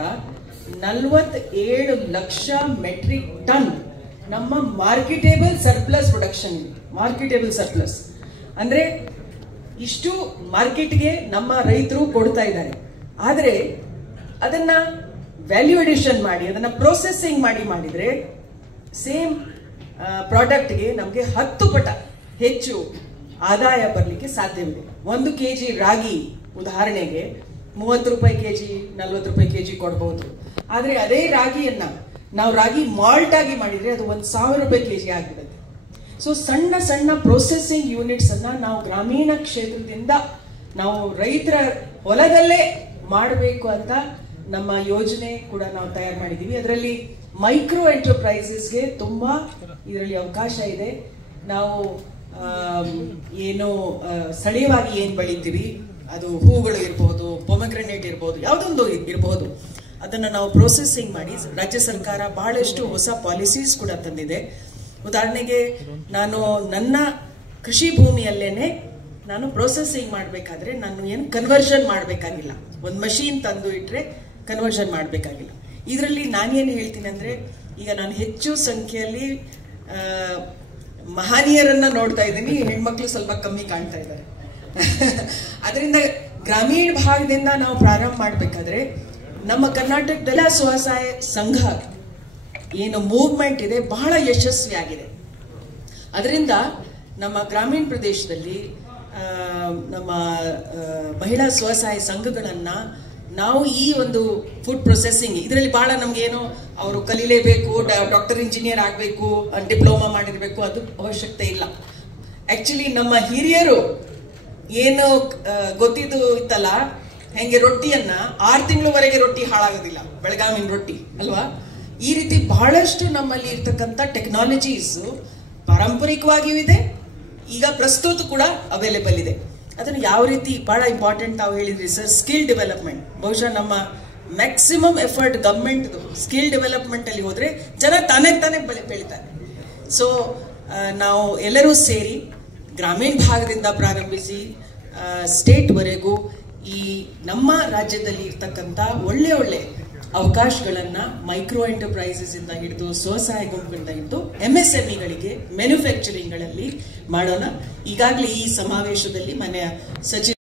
47 ಲಕ್ಷ ಮೆಟ್ರಿಕ್ ಟನ್ ನಮ್ಮ marketable surplus production. Marketable surplus ಅಂದ್ರೆ ಇಷ್ಟು ಮಾರ್ಕೆಟ್ಗೆ ನಮ್ಮ ರೈತರು ಕೊಡ್ತಾ ಇದ್ದಾರೆ. ಆದರೆ ಅದನ್ನ ವ್ಯಾಲ್ಯೂ ಅಡಿಷನ್ ಮಾಡಿ ಅದನ್ನ ಪ್ರೊಸೆಸಿಂಗ್ ಮಾಡಿದ್ರೆ ಸೇಮ್ ಪ್ರಾಡಕ್ಟ್ಗೆ ನಮಗೆ 10 ಪಟ ಹೆಚ್ಚು ಆದಾಯ ಬರಲಿಕ್ಕೆ ಸಾಧ್ಯವಿದೆ. 1 kg ರಾಗಿ ಉದಾಹರಣೆಗೆ 30 ರೂಪಾಯಿ ಕೆಜಿ 40 ರೂಪಾಯಿ ಕೆಜಿ ಕೊಡಬಹುದು. ಆದ್ರೆ ಅದೇ ರಾಗಿಯನ್ನ ನಾವು ರಾಗಿ ಮಾಲ್ಟ್ ಆಗಿ ಮಾಡಿದ್ರೆ ಅದು 1000 ರೂಪಾಯಿ ಕೆಜಿ ಆಗಿರುತ್ತೆ. ಸೊ ಸಣ್ಣ ಸಣ್ಣ ಪ್ರೊಸೆಸಿಂಗ್ ಯೂನಿಟ್ಸ್ ಅನ್ನ ನಾವು ಗ್ರಾಮೀಣ ಕ್ಷೇತ್ರದಿಂದ ನಾವು ರೈತರ ಹೊಲದಲ್ಲೇ ಮಾಡಬೇಕು ಅಂತ ನಮ್ಮ ಯೋಜನೆ ಕೂಡ ನಾವು ತಯಾರು ಮಾಡಿದೀವಿ. ಅದರಲ್ಲಿ ಮೈಕ್ರೋ ಎಂಟರ್ಪ್ರೈಸಸ್ಗೆ ತುಂಬಾ ಇದರಲ್ಲಿ ಅವಕಾಶ ಇದೆ. ನಾವು ಏನು ಸ್ಥಳೀಯವಾಗಿ ಏನ್ ಬೆಳಿತೀವಿ, ಅದು ಹೂಗಳು ಇರಬಹುದು, ಪೊಮೆಗ್ರೆನೇಟ್ ಇರಬಹುದು, ಯಾವುದೊಂದು ಇರಬಹುದು, ಅದನ್ನ ನಾವು ಪ್ರೊಸೆಸಿಂಗ್ ಮಾಡಿ ರಾಜ್ಯ ಸರ್ಕಾರ ಬಹಳಷ್ಟು ಹೊಸ ಪಾಲಿಸೀಸ್ ಕೂಡ ತಂದಿದೆ. ಉದಾಹರಣೆಗೆ ನಾನು ನನ್ನ ಕೃಷಿ ಭೂಮಿಯಲ್ಲೇನೆ ನಾನು ಪ್ರೊಸೆಸಿಂಗ್ ಮಾಡಬೇಕಾದ್ರೆ ನಾನು ಏನು ಕನ್ವರ್ಷನ್ ಮಾಡಬೇಕಾಗಿಲ್ಲ. ಒಂದು ಮಷೀನ್ ತಂದು ಇಟ್ರೆ ಕನ್ವರ್ಷನ್ ಮಾಡಬೇಕಾಗಿಲ್ಲ. ಇದರಲ್ಲಿ ನಾನೇನು ಹೇಳ್ತೀನಿ ಅಂದ್ರೆ, ಈಗ ನಾನು ಹೆಚ್ಚು ಸಂಖ್ಯೆಯಲ್ಲಿ ಮಹನೀಯರನ್ನ ನೋಡ್ತಾ ಇದ್ದೀನಿ, ಹೆಣ್ಮಕ್ಳು ಸ್ವಲ್ಪ ಕಮ್ಮಿ ಕಾಣ್ತಾ ಇದ್ದಾರೆ. ಅದರಿಂದ ಗ್ರಾಮೀಣ ಭಾಗದಿಂದ ನಾವು ಪ್ರಾರಂಭ ಮಾಡಬೇಕಾದ್ರೆ ನಮ್ಮ ಕರ್ನಾಟಕದಲ್ಲ ಸ್ವಸಹಾಯ ಸಂಘ ಏನು ಮೂವ್ಮೆಂಟ್ ಇದೆ ಬಹಳ ಯಶಸ್ವಿಯಾಗಿದೆ. ಅದರಿಂದ ನಮ್ಮ ಗ್ರಾಮೀಣ ಪ್ರದೇಶದಲ್ಲಿ ನಮ್ಮ ಮಹಿಳಾ ಸ್ವಸಹಾಯ ಸಂಘಗಳನ್ನ ನಾವು ಈ ಒಂದು ಫುಡ್ ಪ್ರೊಸೆಸಿಂಗ್ ಇದರಲ್ಲಿ ಬಹಳ ನಮ್ಗೇನು ಅವರು ಕಲೀಲೇಬೇಕು, ಡಾಕ್ಟರ್ ಇಂಜಿನಿಯರ್ ಆಗಬೇಕು, ಡಿಪ್ಲೊಮಾ ಮಾಡಿರ್ಬೇಕು, ಅದು ಅವಶ್ಯಕತೆ ಇಲ್ಲ. ಆಕ್ಚುಲಿ ನಮ್ಮ ಹಿರಿಯರು ಏನು ಗೊತ್ತಿದ್ದು ಇತ್ತಲ್ಲ, ಹೆಂಗೆ ರೊಟ್ಟಿಯನ್ನ 6 ತಿಂಗಳವರೆಗೆ ರೊಟ್ಟಿ ಹಾಳಾಗೋದಿಲ್ಲ, ಬೆಳಗಾವಿನ ರೊಟ್ಟಿ ಅಲ್ವಾ. ಈ ರೀತಿ ಬಹಳಷ್ಟು ನಮ್ಮಲ್ಲಿ ಇರ್ತಕ್ಕಂಥ ಟೆಕ್ನಾಲಜೀಸ್ ಪಾರಂಪರಿಕವಾಗಿಯೂ ಇದೆ, ಈಗ ಪ್ರಸ್ತುತ ಕೂಡ ಅವೈಲೇಬಲ್ ಇದೆ. ಅದನ್ನು ಯಾವ ರೀತಿ ಬಹಳ ಇಂಪಾರ್ಟೆಂಟ್ ತಾವು ಹೇಳಿದ್ರಿ ಸರ್, ಸ್ಕಿಲ್ ಡೆವಲಪ್ಮೆಂಟ್. ಬಹುಶಃ ನಮ್ಮ maximum effort government skill development ಅಲ್ಲಿ ಹೋದ್ರೆ ಜನ ತಾನೇ ಬೆಳಿತಾರೆ. ಸೊ ನಾವು ಎಲ್ಲರೂ ಸೇರಿ ಗ್ರಾಮೀಣ ಭಾಗದಿಂದ ಪ್ರಾರಂಭಿಸಿ ಸ್ಟೇಟ್ ವರೆಗೂ ಈ ನಮ್ಮ ರಾಜ್ಯದಲ್ಲಿ ಇರ್ತಕ್ಕಂಥ ಒಳ್ಳೆ ಅವಕಾಶಗಳನ್ನ ಮೈಕ್ರೋ ಎಂಟರ್ಪ್ರೈಸಸ್ ಇಂದ ಹಿಡಿದು ಸ್ವಸಹಾಯ ಗುಂಪಿನಿಂದ ಹಿಡಿದು MSMEಗಳಿಗೆ ಮ್ಯಾನುಫ್ಯಾಕ್ಚರಿಂಗ್ ಗಳಲ್ಲಿ ಮಾಡೋಣ. ಈಗಾಗಲೇ ಈ ಸಮಾವೇಶದಲ್ಲಿ ಮನೆಯ ಸಚಿವ